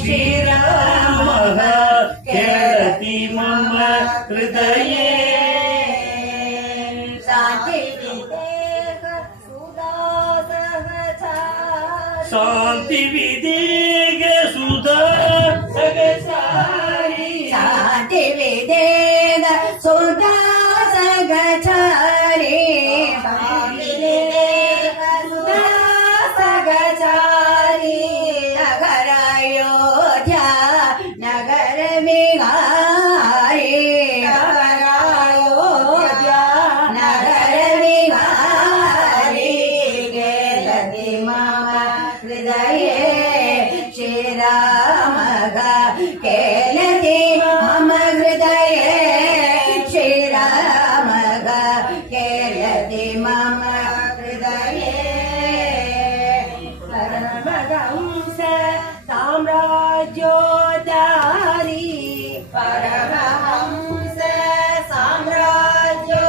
ಶ್ರೀರಾಮ ಕೇಳತಿ ಮಮ ಹೃದಯೇ ಶಾಂತಿ ವಿವೇಕ ಸುಧಾಸಹಚಾರಿ ಶಾಂತಿ ವಿದೇಗ ಸುಧಾ ಸಗಸಾರಿ ಶಾಂತಿ ವಿದೇಗ ಸುಧಾಸಗಚಾರಿ ಸುಧಾಸಗಚಾರಿ ನಗರ ಅಯೋಧ್ಯ ನಗರ ವಿಹಾರಿ ನಗರ ಅಯೋಧ್ಯ ನಗರ ವಿಹಾರಿ ಕೇಳತಿ ಮಮ ಹೃದಯೇ ಶ್ರೀರಾಮ ಕೇಳತಿ ಮಮ ಹೃದಯೇ ಶ್ರೀರಾಮ ಕೇಳತಿ ಮಮ ಹೃದಯೇ ಪರಮಹಂಸ ಸಾಮ್ರಾಜ್ಯೋದ್ಧಾರಿ ಪರಮಹಂಸ ಸಾಮ್ರಾಜ್ಯೋದ್ಧಾರಿ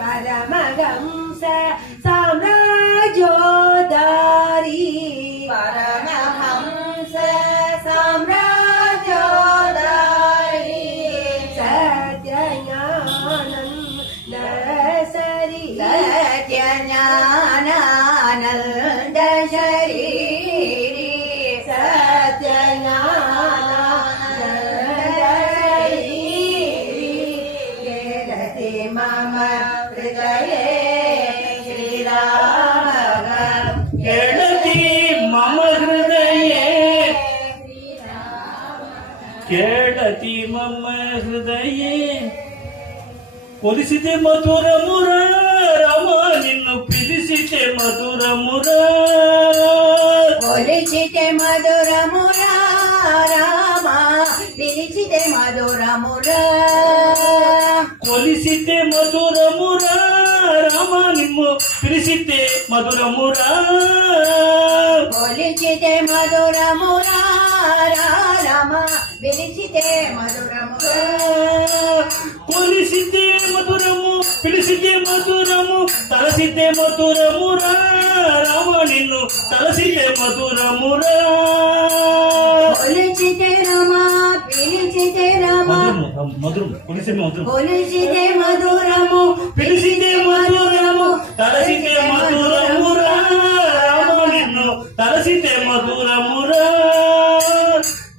ಪರಮಹಂಸ ಸಾಮ್ರಾಜ್ಯೋದ್ಧಾರಿ ಪರಮಹಂಸ ಸಾಮ್ರಾಜ್ಯೋದ್ಧಾರಿ ಸತ್ಯಜ್ಞಾನಂದ ಸರಿ ಸತ್ಯಜ್ಞಾನಾನಂದ ಶರೀರಿ ಸತ್ಯಜ್ಞಾನಾನಂದ ಶರೀರಿ ಕೇಳತಿ ಮಮ ಹೃದಯೇ ಶ್ರೀರಾಮ ಕೇಳತಿ ಮಮ ಹೃದಯೇ ಹೃದಯೇ ಕೊಲಿಸಿದೆ ಮಧುರ ಮುರ ರಾಮ ನಿನ್ನು ಪಿಲಿಸಿದೆ ಮಧುರ ಮುರ ಕೊಲಿಸಿದೆ ಮಧುರ ಮುರ ರಾಮ ಪಿಲಿಸಿದೆ ಮಧುರ ಮುರ ಕೊಲಿಸಿದೆ ಮಧುರ ಮುರ ರಾಮ ನಿಮ್ಮ ಪಿಲಿಸಿದೆ ಮಧುರ ಮುರ ಕೊಲಿಸಿದೆ ಮಧುರ ಮುರ ರಾಮ ಪಿಲಿಸಿದೆ ಮಧುರ ಮುರ ಕೊಲಿಸಿದೆ ಮಧುರಮು ಪಿಲಿಸಿದೆ ಮಧುರಮು ತಲಸಿದೆ ಮಧುರ ಮುರ ರಾಮ ನಿನ್ನು ತಲಸಿದೆ ಮಧುರ ಮುರ ಕೊಲಿಸಿದೆ ರಾಮ ಪಿಲಿಸಿದೆ ರಾಮ ಮಧುರ ಕೊಲಿಸಿದೆ ಮಧುರ ಕೊಲಿಸಿದೆ ಮಧುರಮು ಪಿಲಿಸಿದೆ ಮಧುರಮು ತಲಸಿದೆ ಮಧುರ ಮುರ ರಾಮ ನಿನ್ನು ತಲಸಿದೆ ಮಧುರ ಮುರ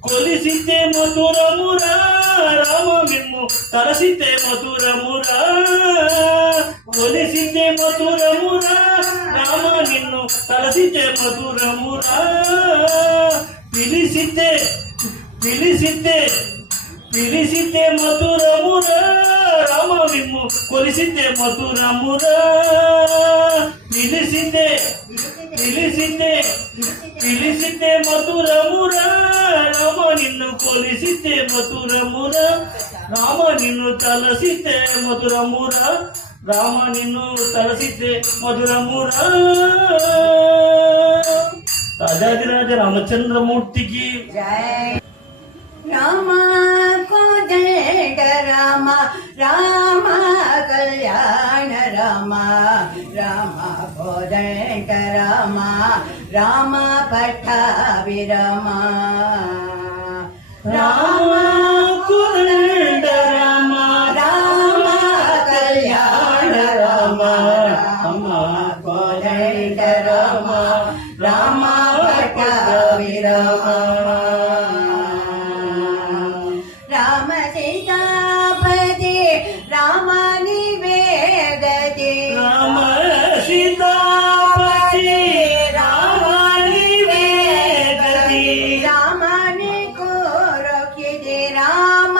ಕೊಲಿಸಿದೆ ಮಧುರ ಮುರ ರಾಮ ನಿನ್ನು ತಲಸಿದೆ ಮಧುರ ಮುರ ಕೊಲಿಸಿದೆ ಮಧುರ ಮುರ ರಾಮ ನಿನ್ನು ತಲಸಿದೆ ಮಧುರ ಮುರ ಪಿಲಿಸಿದೆ ಪಿಲಿಸಿದೆ ಪಿಲಿಸಿದೆ ಮಧುರ ಮುರ ರಾಮ ನಿನ್ನು ಕೊಲಿಸಿದೆ ಮಧುರ ಮುರ ಪಿಲಿಸಿದೆ ಪಿಲಿಸಿದೆ ಪಿಲಿಸಿದೆ ಮಧುರ ಮುರ ರಾಮ ನಿನ್ನು ಕೊಲಿಸಿದೆ ಮಧುರ ಮುರ ರಾಮ ನಿನ್ನು ತಲಸಿದೆ ಮಧುರ ಮುರ ರಾಮ ನಿನ್ನು ತಲಸಿದೆ ಮಧುರ ಮುರ ರಾಜಾದಿರಾಜ ರಾಮಚಂದ್ರ ಮೂರ್ತಿಗೆ ಜಯ ರಾಮ ಕೋದಂಡ ರಾಮ ರಾಮ ಕಲ್ಯಾಣ ರಾಮ ರಾಮ ಕೋದಂಡ ರಾಮ ರಾಮ ಪಟ್ಟಾಭಿ ರಾಮ ರಾಮ ಕೋದಂಡ ರಾಮ ರಾಮ ಕಲ್ಯಾಣ ರಾಮ ರಾಮ ಕೋದಂಡ ರಾಮ ರಾಮ ಪಟ್ಟಾಭಿ ರಾಮ ರಾಮ ಸೀತಾಪತಿ ರಾಮ ನಿವೇದತಿ ರಾಮ ಸೀತಾಪತಿ ರಾಮ ನಿವೇದತಿ ರಾಮ ನಿಕೋರಕಿದೆ ರಾಮ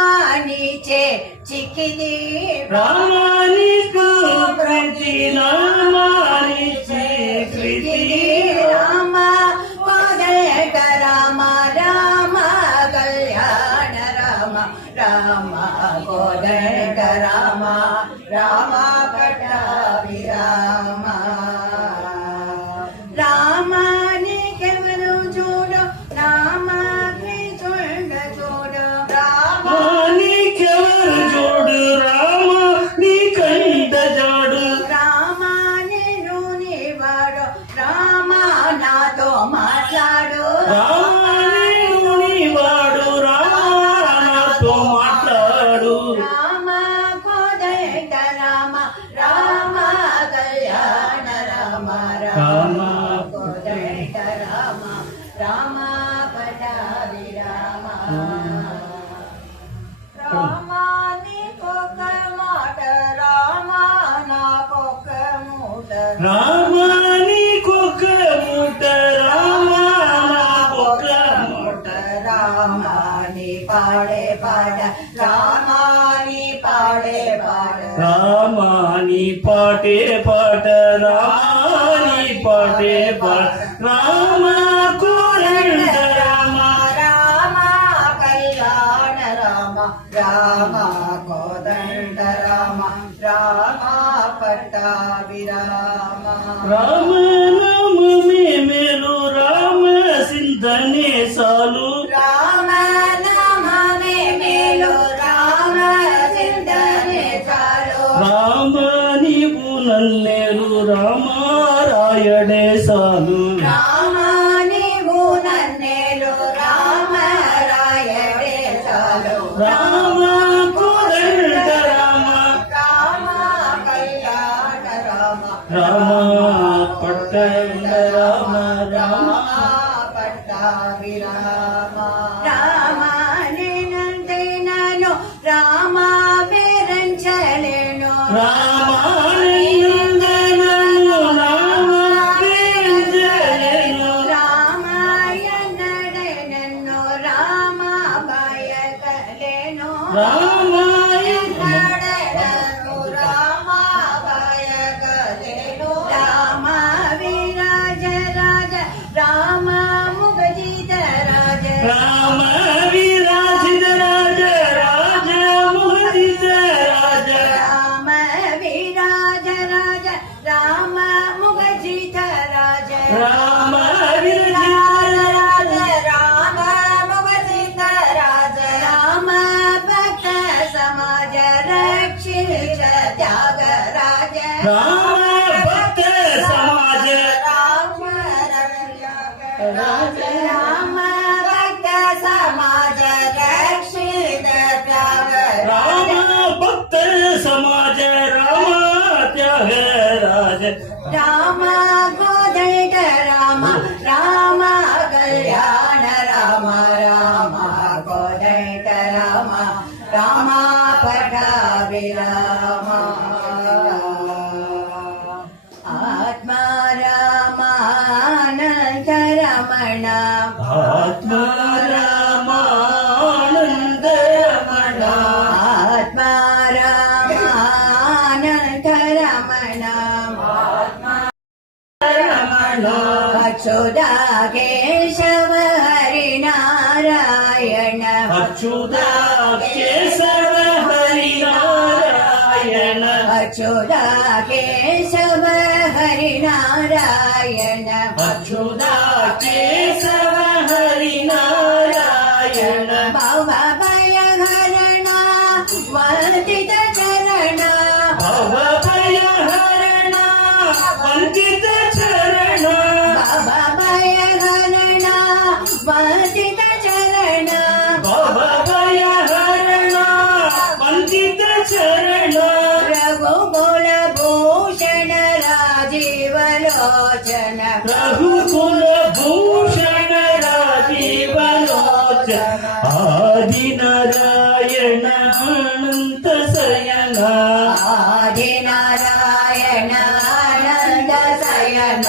ನೀಚೆ ಚಿಕ್ಕಿದೆ ರಾಮ ನಿಕೋರಕಿದೆ ರಾಮ ನೀಚೆ ಚಿಕ್ಕಿದೆ ರಾಮ ಕೋದಂಡ ರಾಮ ರಾಮ ಕಲ್ಯಾಣ ರಾಮ ರಾಮ ಕೋದಂಡ ರಾಮ ರಾಮ ಪಟ್ಟಾಭಿ ರಾಮ ರಾಮ ಕೆವರು ಜೋಡು ರಾಮ ಚೊಂಡ ಜೋಡು ರಾಮ ನೀ ಕೆವರ ಜೋಡು ರಾಮ ನೀ ಕಂಡ ಜಾಡು ರಾಮ ನೀನು ನೀವಾಡು ರಾಮ ನಾతో మాట్లాడు రామ నీవు నీవాడు రామ నాతో మాట్లాడు రామ కోదండ రామ రామ కళ్యాణ రామ రామ కోదండ రామ రామ పటాభి రామ రామ నీకొక మాట రామ నాకొక మూట రామ నీకొక మూట రామ నాకొక మూట రామాని పాడే పాడ రామాని పాడే పాడ రామ నీ పాటే పాట రామ నీ పాటే పాట రామ కోదండ రామ రామ కళ్యాణ రామ రామ కోదండ రామ రామ పట్టాభి రామ రామ నామమే మేలు రామ సింధనే సాలు రామ నామమే మేలు రామ చింతనే చాలు రామ నీవు నన్నేలు రామ రాయడే సాలు రామ నీవు నన్నేలు రామ రాయడే చాలు రామ కోదండ రామ రామ కళ్యాణ రామ రామ పట్టండ రామ రామ పట్టాభి రామ రామ నేనంటే నన్ను రామ పేరంచలేను రామ నిందనను రామ పేరంచలేను రామాయణడే నన్ను రామ భయకలేను రామ राम राज राम भवसित राज राम भक्त समाज रक्षित त्यागराज राम भक्त समाज राम राज राम भक्त समाज रक्षित त्यागराज राम भक्त समाज राम त्यागराज राम गोदंड राम राम कल्याण राम राम गोदंड राम राम पटाभिराम आत्मा रामानंद रमण आत्मा रामानंद रमण आत्मा रामानंद रमण रमण अच्युता केशव हरिनारायण अच्युता केशव हरिनारायण अच्युता केशव हरिनारायण अच्युता केशव हरिनारायण भवभय हरणा वर्तित चरण भवभय हरणा वंदित चरण भवभय हरणा वर्तित चरण भवभय हरणा वंदित चरण रघुकुल भूषण राजीव लोचन रघुकुल भूषण राजीव लोचन आदिनारायण अनंत शयन आदिनारायण आनंद शयन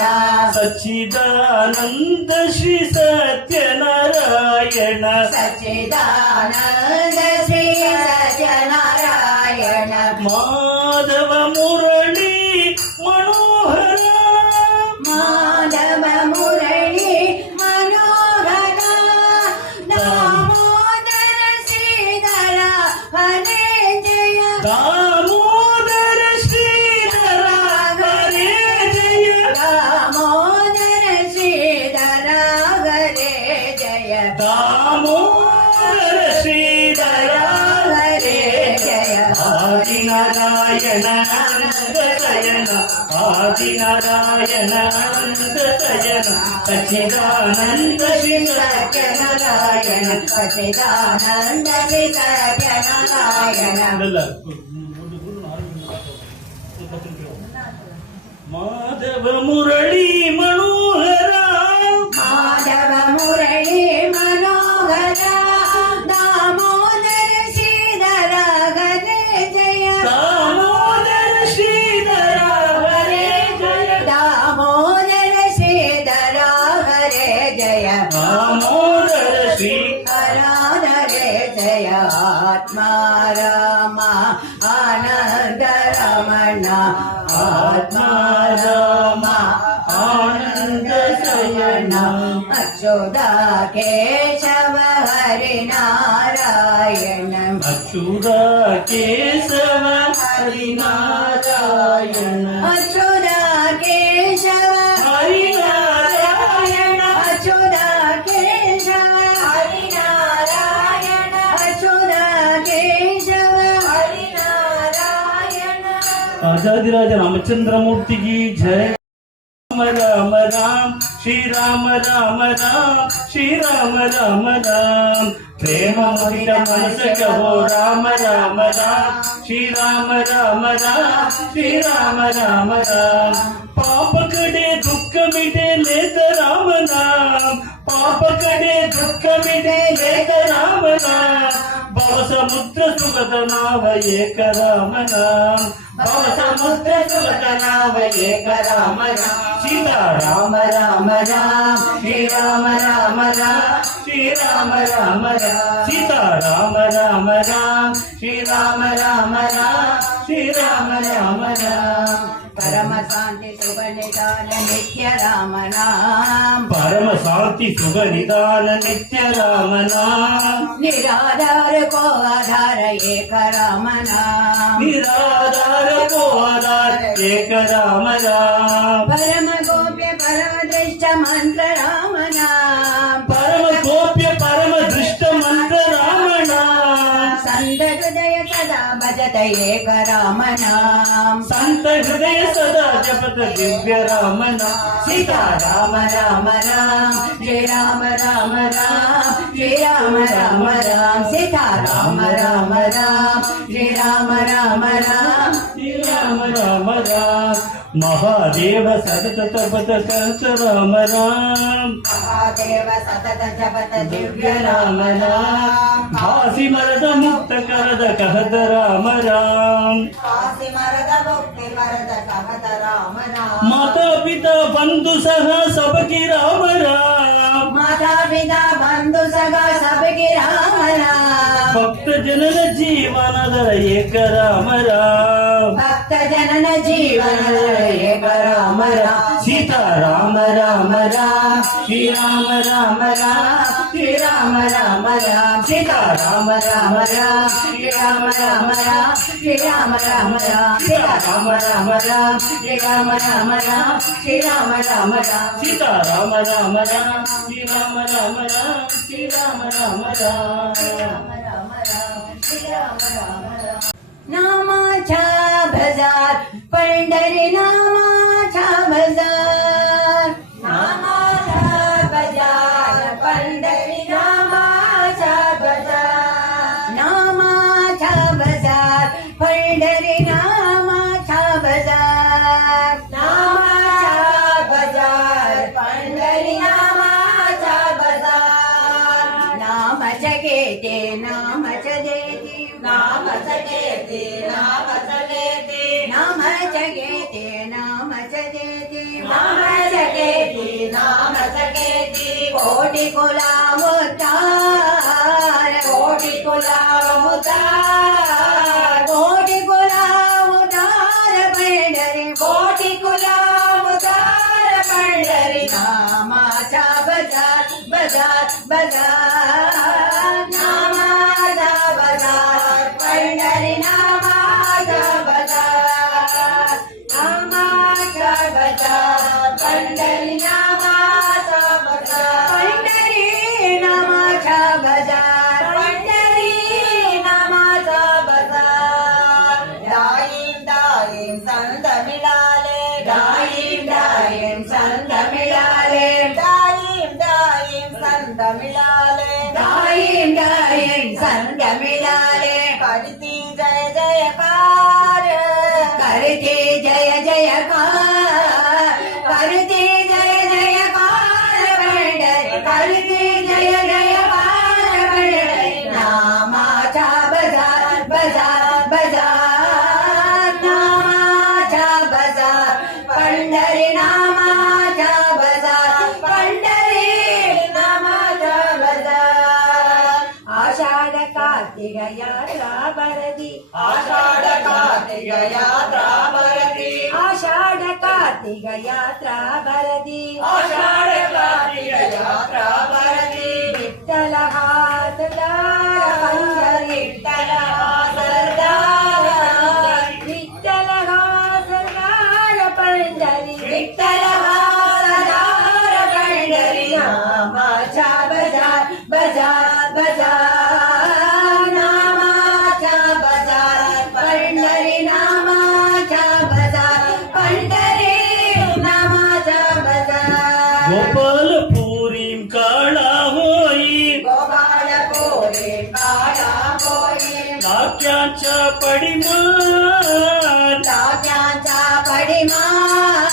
सच्चिदानंद श्री सत्यनारायण सच्चिदानंद श्री सत्यनारायण माधव मुरली मनोहर माधव मुरली मनोहर दामोदर श्रीधर हरे जय दामोदर श्रीधर हरे जय दामोदर श्रीधर हरे जय दामोदर श्रीधर हरे जय आदिनारायण अनंत शयन आदिनारायण अनंत शयन सच्चिदानंद श्री सत्यनारायण सच्चिदानंद श्री सत्यनारायण माधव मुरली मनोहर माधव मुरली मनोहर दामोदर श्रीधर हरे जय दामोदर श्रीधर हरे जय दामोदर श्रीधर हरे जय दामोदर श्री हरे जय आत्मा राम आनंद रमण आत्मा राम आनंद शयन अच्युता केशव हरिनारायण अच्युता केशव हरिनारायण अच्युता केशव हरिनारायण अच्युता केशव हरिनारायण अच्युता केशव हरिनारायण आजादिराज रामचंद्रमूर्ति की जय राम राम श्री राम राम राम श्री राम राम राम प्रेम मुदित मनस कहो राम राम राम श्री राम राम राम श्री राम राम राम पाप कड़े दुख मिटे लेत राम नाम पाप कड़े दुख मिटे लेत राम नाम भव समुद्र सुगत नाव एक राम नाम भव समुद्र सुगत नाव एक राम नाम सीता राम राम राम श्री राम राम राम श्री राम राम राम सीता राम राम राम श्री राम राम राम श्री राम राम राम परम शांति सुख निदान नित्य राम नाम परम शांति सुख निदान नित्य राम नाम निराधार को आधार एक राम नाम निराधार को आधार एक राम राम परम गोप्य परम दृष्ट मंत्र राम नाम परम गोप्य परम दृष्ट मंत्र राम नाम संत हृदय सदा भजत एक राम नाम संत हृदय सदा जपत दिव्य राम नाम सीता राम राम राम जय राम राम राम जय राम राम राम सीता राम राम राम जय राम राम राम श्री राम राम राम महादेव सतत तपत संत राम राम महादेव सतत जपत दिव्य राम राम भासी मरद मुक्त करद कहत राम राम काशी मरद मुक्ति मरद कहत राम नाम माता पिता बंधु सह सबकी राम राम माता पिता बंधु सगा सबके राम राम भक्त जनन जीवन दर एक राम राम भक्त जनन जीवन एक राम राम सीता राम राम राम श्री राम राम राम श्री राम राम राम सीता राम राम राम श्री राम राम राम श्री राम राम राम सीता राम राम राम श्री राम राम राम श्री राम राम राम सीता राम राम राम श्री राम राम राम श्री राम राम राम नामाच्या बाजार पंढरी नामाच्या बाजार नामाच्या बाजार पंढरी नामाच्या बाजार नामाच्या बाजार पंढरी नामाच्या बाजार नामाच्या बाजार पंढरी नामाच्या बाजार नामच घेते नामच देते नामच घेते नामच घेते नामच घेते नामच देते नामच घेते नामच घेते कोटि कुला उद्धार कोटि कुला उद्धार कोटि कुला उद्धार पंढरी कोटि कुला उद्धार पंढरी नामाचा बाजार बाजार बाजार नामाचा बाजार पंढरी नामाचा बाजार नामाचा बाजार पंढरी नामाचा बाजार पंढरी नामाचा बाजार पंढरी नामाचा बाजार डाळिंब डाळिंब संत मिळाले डाळिंब डाळिंब संत मिळाले डाळिंब डाळिंब संत मिळाले डाळिंब डाळिंब संत मिळाले करती जय जयकार करते जय जयकार करते जय जयकार पंढरी करते जय जयकार पंढरी नामाचा बाजार बाजार बाजार नामाचा बाजार पंढरी नामाचा बाजार पंढरी नामाचा बाजार आषाढ कार्तिक यात्रा बरदी आषाढ कार्तिक यात्रा भरती आषाढ कार्तिक यात्रा बरदी आषाढ कार्तिक यात्रा भरती विठ्ठल हातदार पंढरी विठ्ठल सरदार विठ्ठल हातदार पंढरी विठ्ठल सरदार पंढरी नामाचा बाजार बाजार बाजार नामाचा बाजार पंढरी नामाचा बाजार पंढरी नामाचा बाजार गोपाल पुरीम काळा होई गोपाळ कोरे काळा कोरी नाक्याच्या पडिमार टाक्याचा पडिमार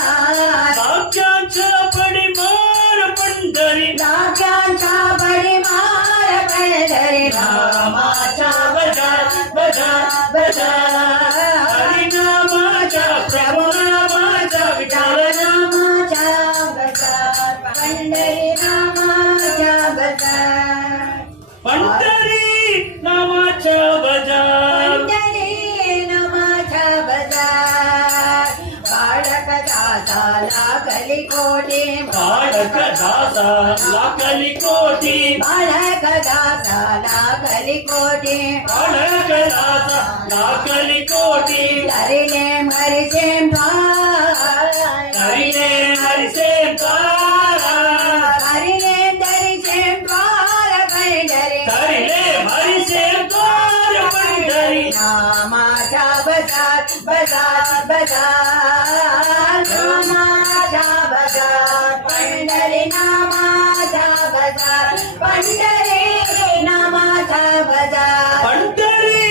नाक्याच्या पडिमार पंढरी टाक्याचा पडिमार पंढरी नामाचा बाजार बाजार बाजार हरिनामाचा प्रभुनामाचा विठाल नामाचा बाजार पंढरी नामाचा बाजार पंढरी नामाचा बाजार पंढरी नामाचा बाजार बाळक दाता लागली कोटी बाळक दासा लाकली कोटी बाळक दाता लागली कोटी बाळक दासा लाकली कोटी धरिले मरिचे हरिने हरिसे पारा बाजार बाजार नामाचा बाजार पंढरी नामाचा बाजार पंढरी नामाचा बाजार पंढरी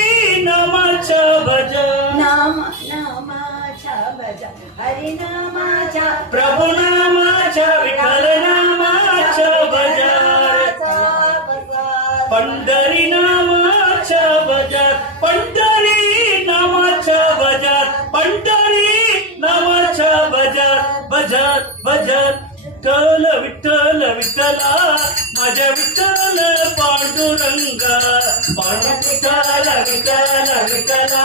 नामाचा बाजार नामाचा बाजार हरी नामाचा प्रभु नामाचा विठ्ठल नामाचा बाजार पंढरी नामाचा बाजार पंढरी नामाचा बाजार पंढरी नामाचा बाजार बाजार बाजार विठ्ठल विठ्ठला माझ्या विठ्ठल पांडुरंगा विठ्ठल विठ्ठल विठ्ठला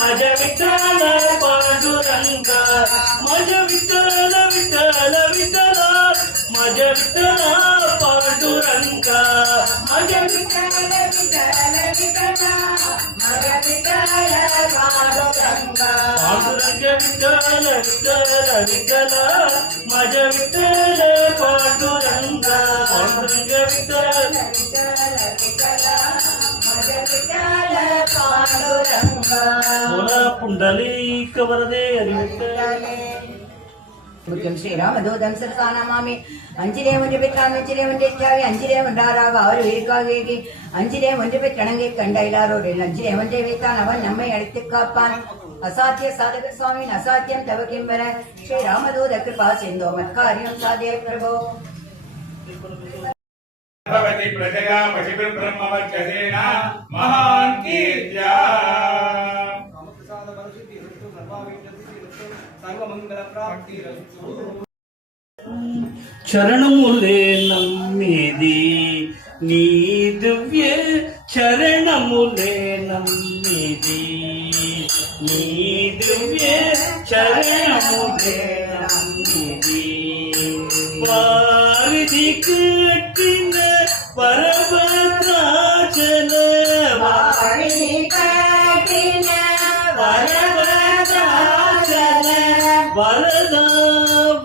माझ्या विठ्ठल पांडुरंगा माझ्या विठ्ठल विठ्ठल विठ्ठला माझ्या विठ्ठल पांडुरंगा माझ्या विठ्ठल विठ्ठल विठ्ठला माझ्या विठ्ठल पांडुरंगा पांडुरंग विठ्ठल विठ्ठल विठ्ठला माझ्या विठ्ठल पांडुरंगा पांडुरंग विठ्ठल बोला पुंडलिक वरदे हरी विठ्ठल ముఖ్యం శ్రీరామదూతం సరసానమామి అంజిరే ముందు పెట్టాను అంజిరే ముందు ఎచ్చావి అంజిరే ఉండారాగా அவர் வீர்க்காகி அஞ்சிலே ஒன்று பெற்றணங்கை கண்டைலாரோரில் அஞ்சிலே ஒன்றை வைத்தான் அவன் நம்மை அழைத்து காப்பான் அசாத்திய சாதக சுவாமின் அசாத்தியம் தவ கிம்பர ஸ்ரீ ராமதூத கிருபா சிந்தோ மத்காரியம் சாதே பிரபோ भवति प्रजया पशुब्रह्मवर्चसेन महान् कीर्त्या చరణములే నమ్మిది నీ దివ్య చరణములే నమ్మిది నీ దివ్య చరణములే నమ్మిది వారిది కట్టిన పరభద్రాచల వారిని కట్టిన పరభద్రాచల వరద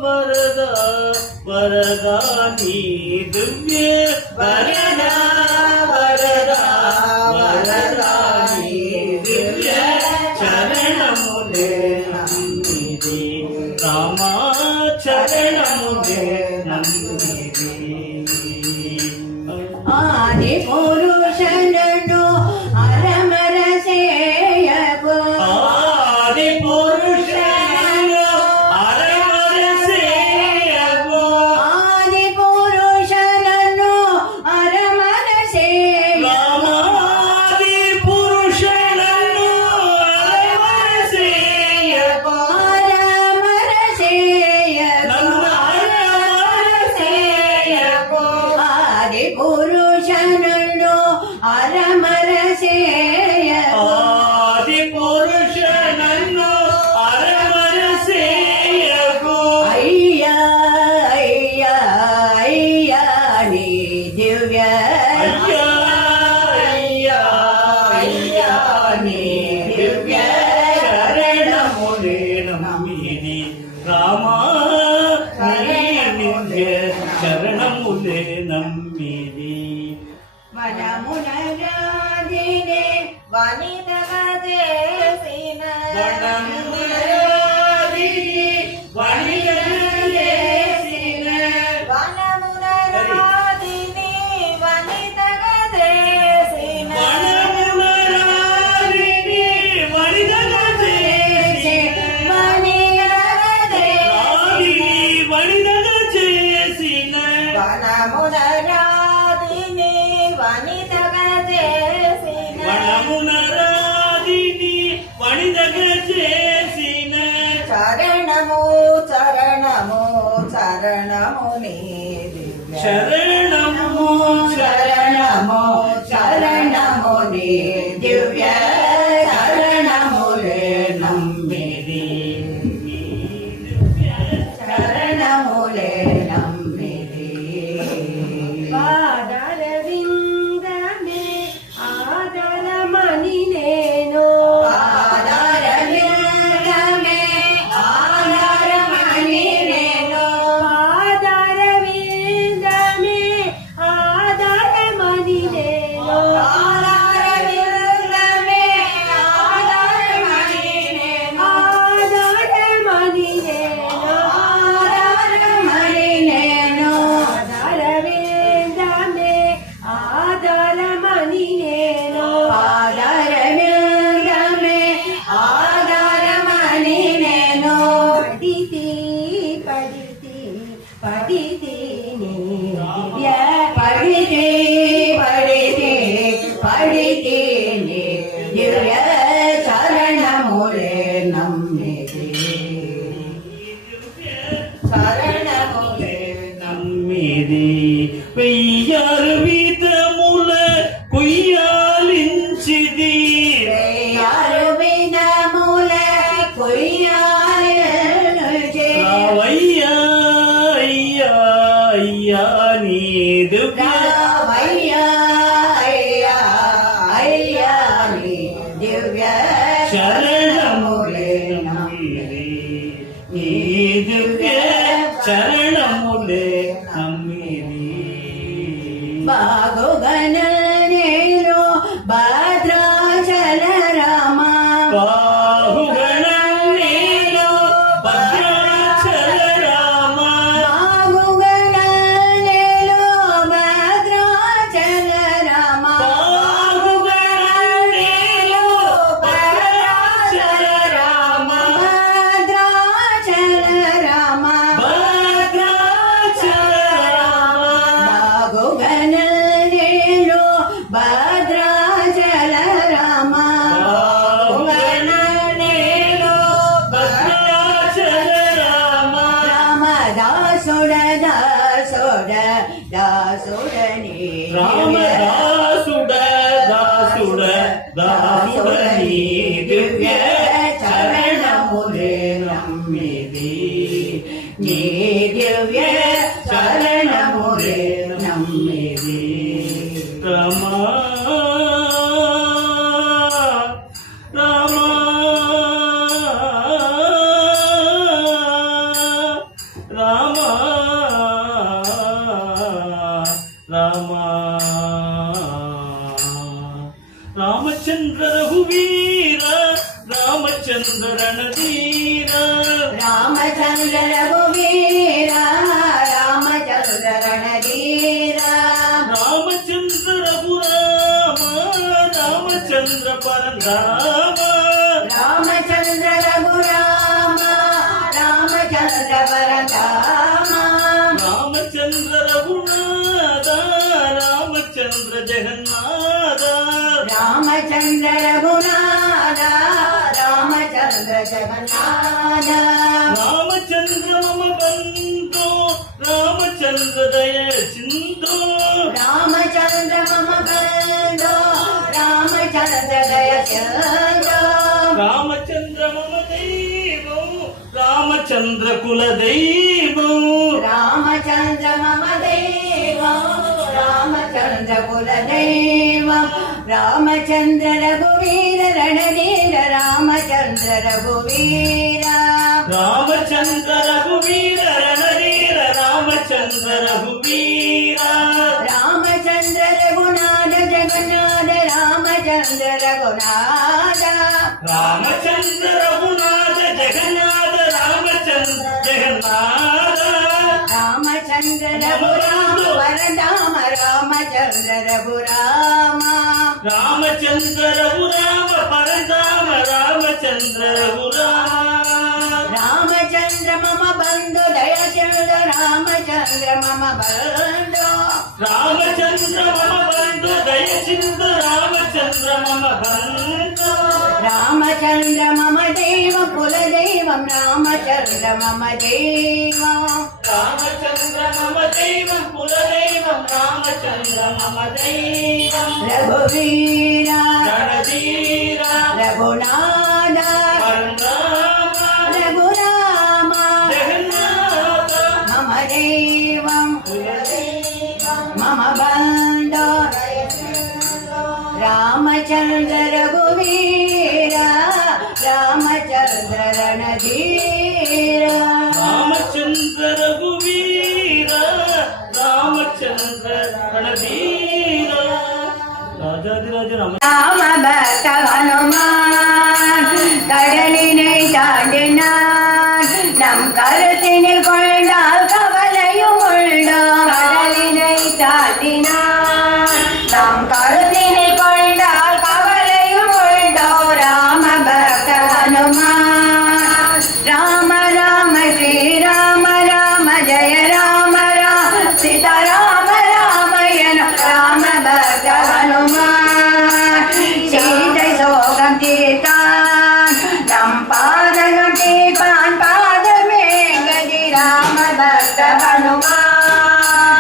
వరద వరదా నీ దివ్య వరదా వరదా వరదా నీ దివ్య చరణములే నమ్మిది రామా చరణములే నమ్మిది ఆది పురుషను అరమర సేయకు ఆది పురుషను అరమర సేయకు ఆది పురుషను అరమర సేయ రామాది పురుషను అరమర సేయకు అరమర సేయ నన్ను అరమర సేయకు ఆది పురుషను అరమర సేయ ఆది పురుషను అరమర సేయకు అయ్యా అయ్యా అయ్యా నీ దివ్య అయ్యా అయ్యా అయ్యా నీ దివ్య శరణములే నమ్మిది రామా నీ దివ్య శరణములే నమ్మిది వనమునరాధినే వనితగా చేసిన వనమునరాధిని వనితగా చేసిన వనమునరాధినే వనితగా చేసిన వనమునరాధిని వనితగా చేసిన రాధిని వనితగా చేసిన వనమునరాధినే వనితగా చేసిన వనమునరాధిని వనితగా చేసిన చరణము చరణము చరణము నీ దివ్య శరణము శరణము శరణము నీ దివ్య శరణములే నమ్మిది శరణములే నమ్మిది పాదాల విందమే ఆదరమని నేను ఆధారమే ఆధారమని నేను పాదాల విందమే ఆదరమని నేను ఆధారమే పడితేనే దివ్య పడితేనే దివ్య చరణములే నమ్మితే శరణములే నమ్మిది వెయ్యారు విధముల కొయ్యాలించిది వెయ్యారు విధముల కొయ్యాలించి రావయ్యా అయ్యా అయ్యా నీదు రావయ్యా అయ్యా అయ్యా నీ దివ్య శరణములే నమ్మిది నీ దివ్య చరణములే నమ్మిది బాగుగన నేను భద్రాచల రామ బాహుగణేలో భద్రాచల రామ బాగుగన నేను భద్రాచల రామ బాహుగణేలో భద్రాచల రామ భద్రాచల రామ భద్రాచల రామ బాగుగన నేను భద్రాచల రామ బాహుగణేలో భద్రాచల రామ రామదాసుడ దాసుడ దాసుడని రామదాసుడ దాసుడ దాసుడని దివ్య చరణములే నమ్మిది నీ దివ్య చరణములే నమ్మిది రమా రమా రామా రామా రామచంద్ర రఘువీర రామచంద్ర రణధీర రామచంద్ర రఘువీర రామచంద్ర రణధీర రామచంద్ర రఘురామ రామచంద్ర పరంధామ రామచంద్ర రఘురామ రామచంద్ర పరధామ రామచంద్ర రఘునాథ రామచంద్ర జగన్నాథ రామచంద్ర రఘునాథ రామచంద్ర జగన్నాథ రామచంద్ర మమ బంధు రామచంద్ర దయ సింధు రామచంద్ర మమ బంధో రామచంద్ర దయ చంద్ర రామచంద్ర మమ దైవం రామచంద్ర కుల దైవం రామచంద్ర మమ దేవం రామచంద్ర కుల దేవం రామచంద్ర రఘువీర రణధీర రామచంద్ర రఘువీర రామచంద్ర రఘువీర రణధీర రామచంద్ర రఘువీర రామచంద్ర రఘునాథ జగన్నాథ రామచంద్ర రఘునాథ రామచంద్ర రఘునాథ జగన్నాథ రామచంద్ర జగన్నాథ రామచంద్ర రఘురామ వరదామ రామచంద్ర రఘురామ రామచంద్ర రఘురామ పరధామ రామచంద్ర రఘురామ రామచంద్ర మమ బంధు దయచంద్ర రామచంద్ర మమ బంధు రామచంద్ర మమ బంధు దయచిందు రామచంద్ర మమ బంధు రామచంద్ర మమ దేవ కులదైవం రామచంద్ర మమ దేవం రామచంద్ర మమ దైవం కులదైవం రామచంద్ర మమ దైవం రఘువీర రణధీర రఘునాథ పరంధామ రఘురామ జగన్నాథ మమ దేవం మమ బంధు రామచంద్ర రఘువీర రామచంద్ర రణధీర రామచంద్ర రఘువీర రామచంద్ర రణధీర రాజాదిరాజ రామ ராம பக்த ஹனுமான் கடலினை தாண்டினான் நம் கருத்தினில் கொண்டால் கவலையும் உண்டோ கடலினை தாண்டினான் நம் கருத்தினில் கொண்டால் கவலையும் உண்டோ ராம பக்த ஹனுமான் ராம ராம ஸ்ரீராம ராம ஜெய ராம ಭಕ್ತ ಹನುಮ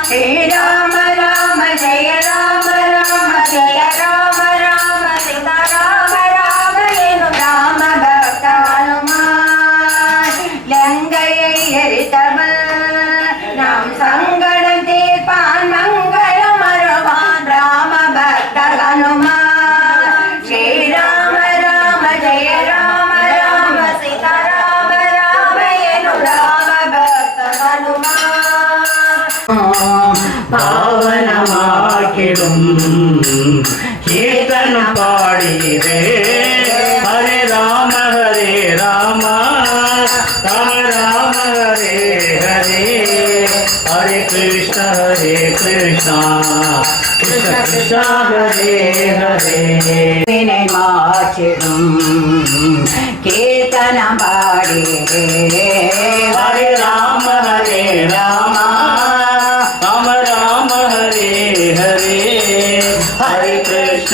ಹೇ ರಾಮ ರಾಮ ಜಯ ರಾಮ ರಾಮ ಜಯ ರಾಮ ರಾಮ ಸೀತಾ ರಾಮ ರಾಮ ಏನು ರಾಮ ಭಕ್ತ ಹನುಮ லங்கையை எரித்தவள் நாம் சங்கடம் தீர்ப்பான் மங்களம் அருவான் ராம பக்த ஹனுமான் ஸ்ரீராம ராம ஜெய ராம ராம சீதா ராம ராம எனும் ராம பக்த ஹனுமான் பாவனமாக்கிடும் கீர்த்தன பாடிரே ஹரே ராம ராம ராம ஹரே ஹரே ஹரே கிருஷ்ண கிருஷ்ண கிருஷ்ண ஹரே ஹரே வினை மாற்றிடும் கீர்த்தனம் பாடி ஹரே ராம ராம ராம ராம ஹரே ஹரே ஹரே கிருஷ்ண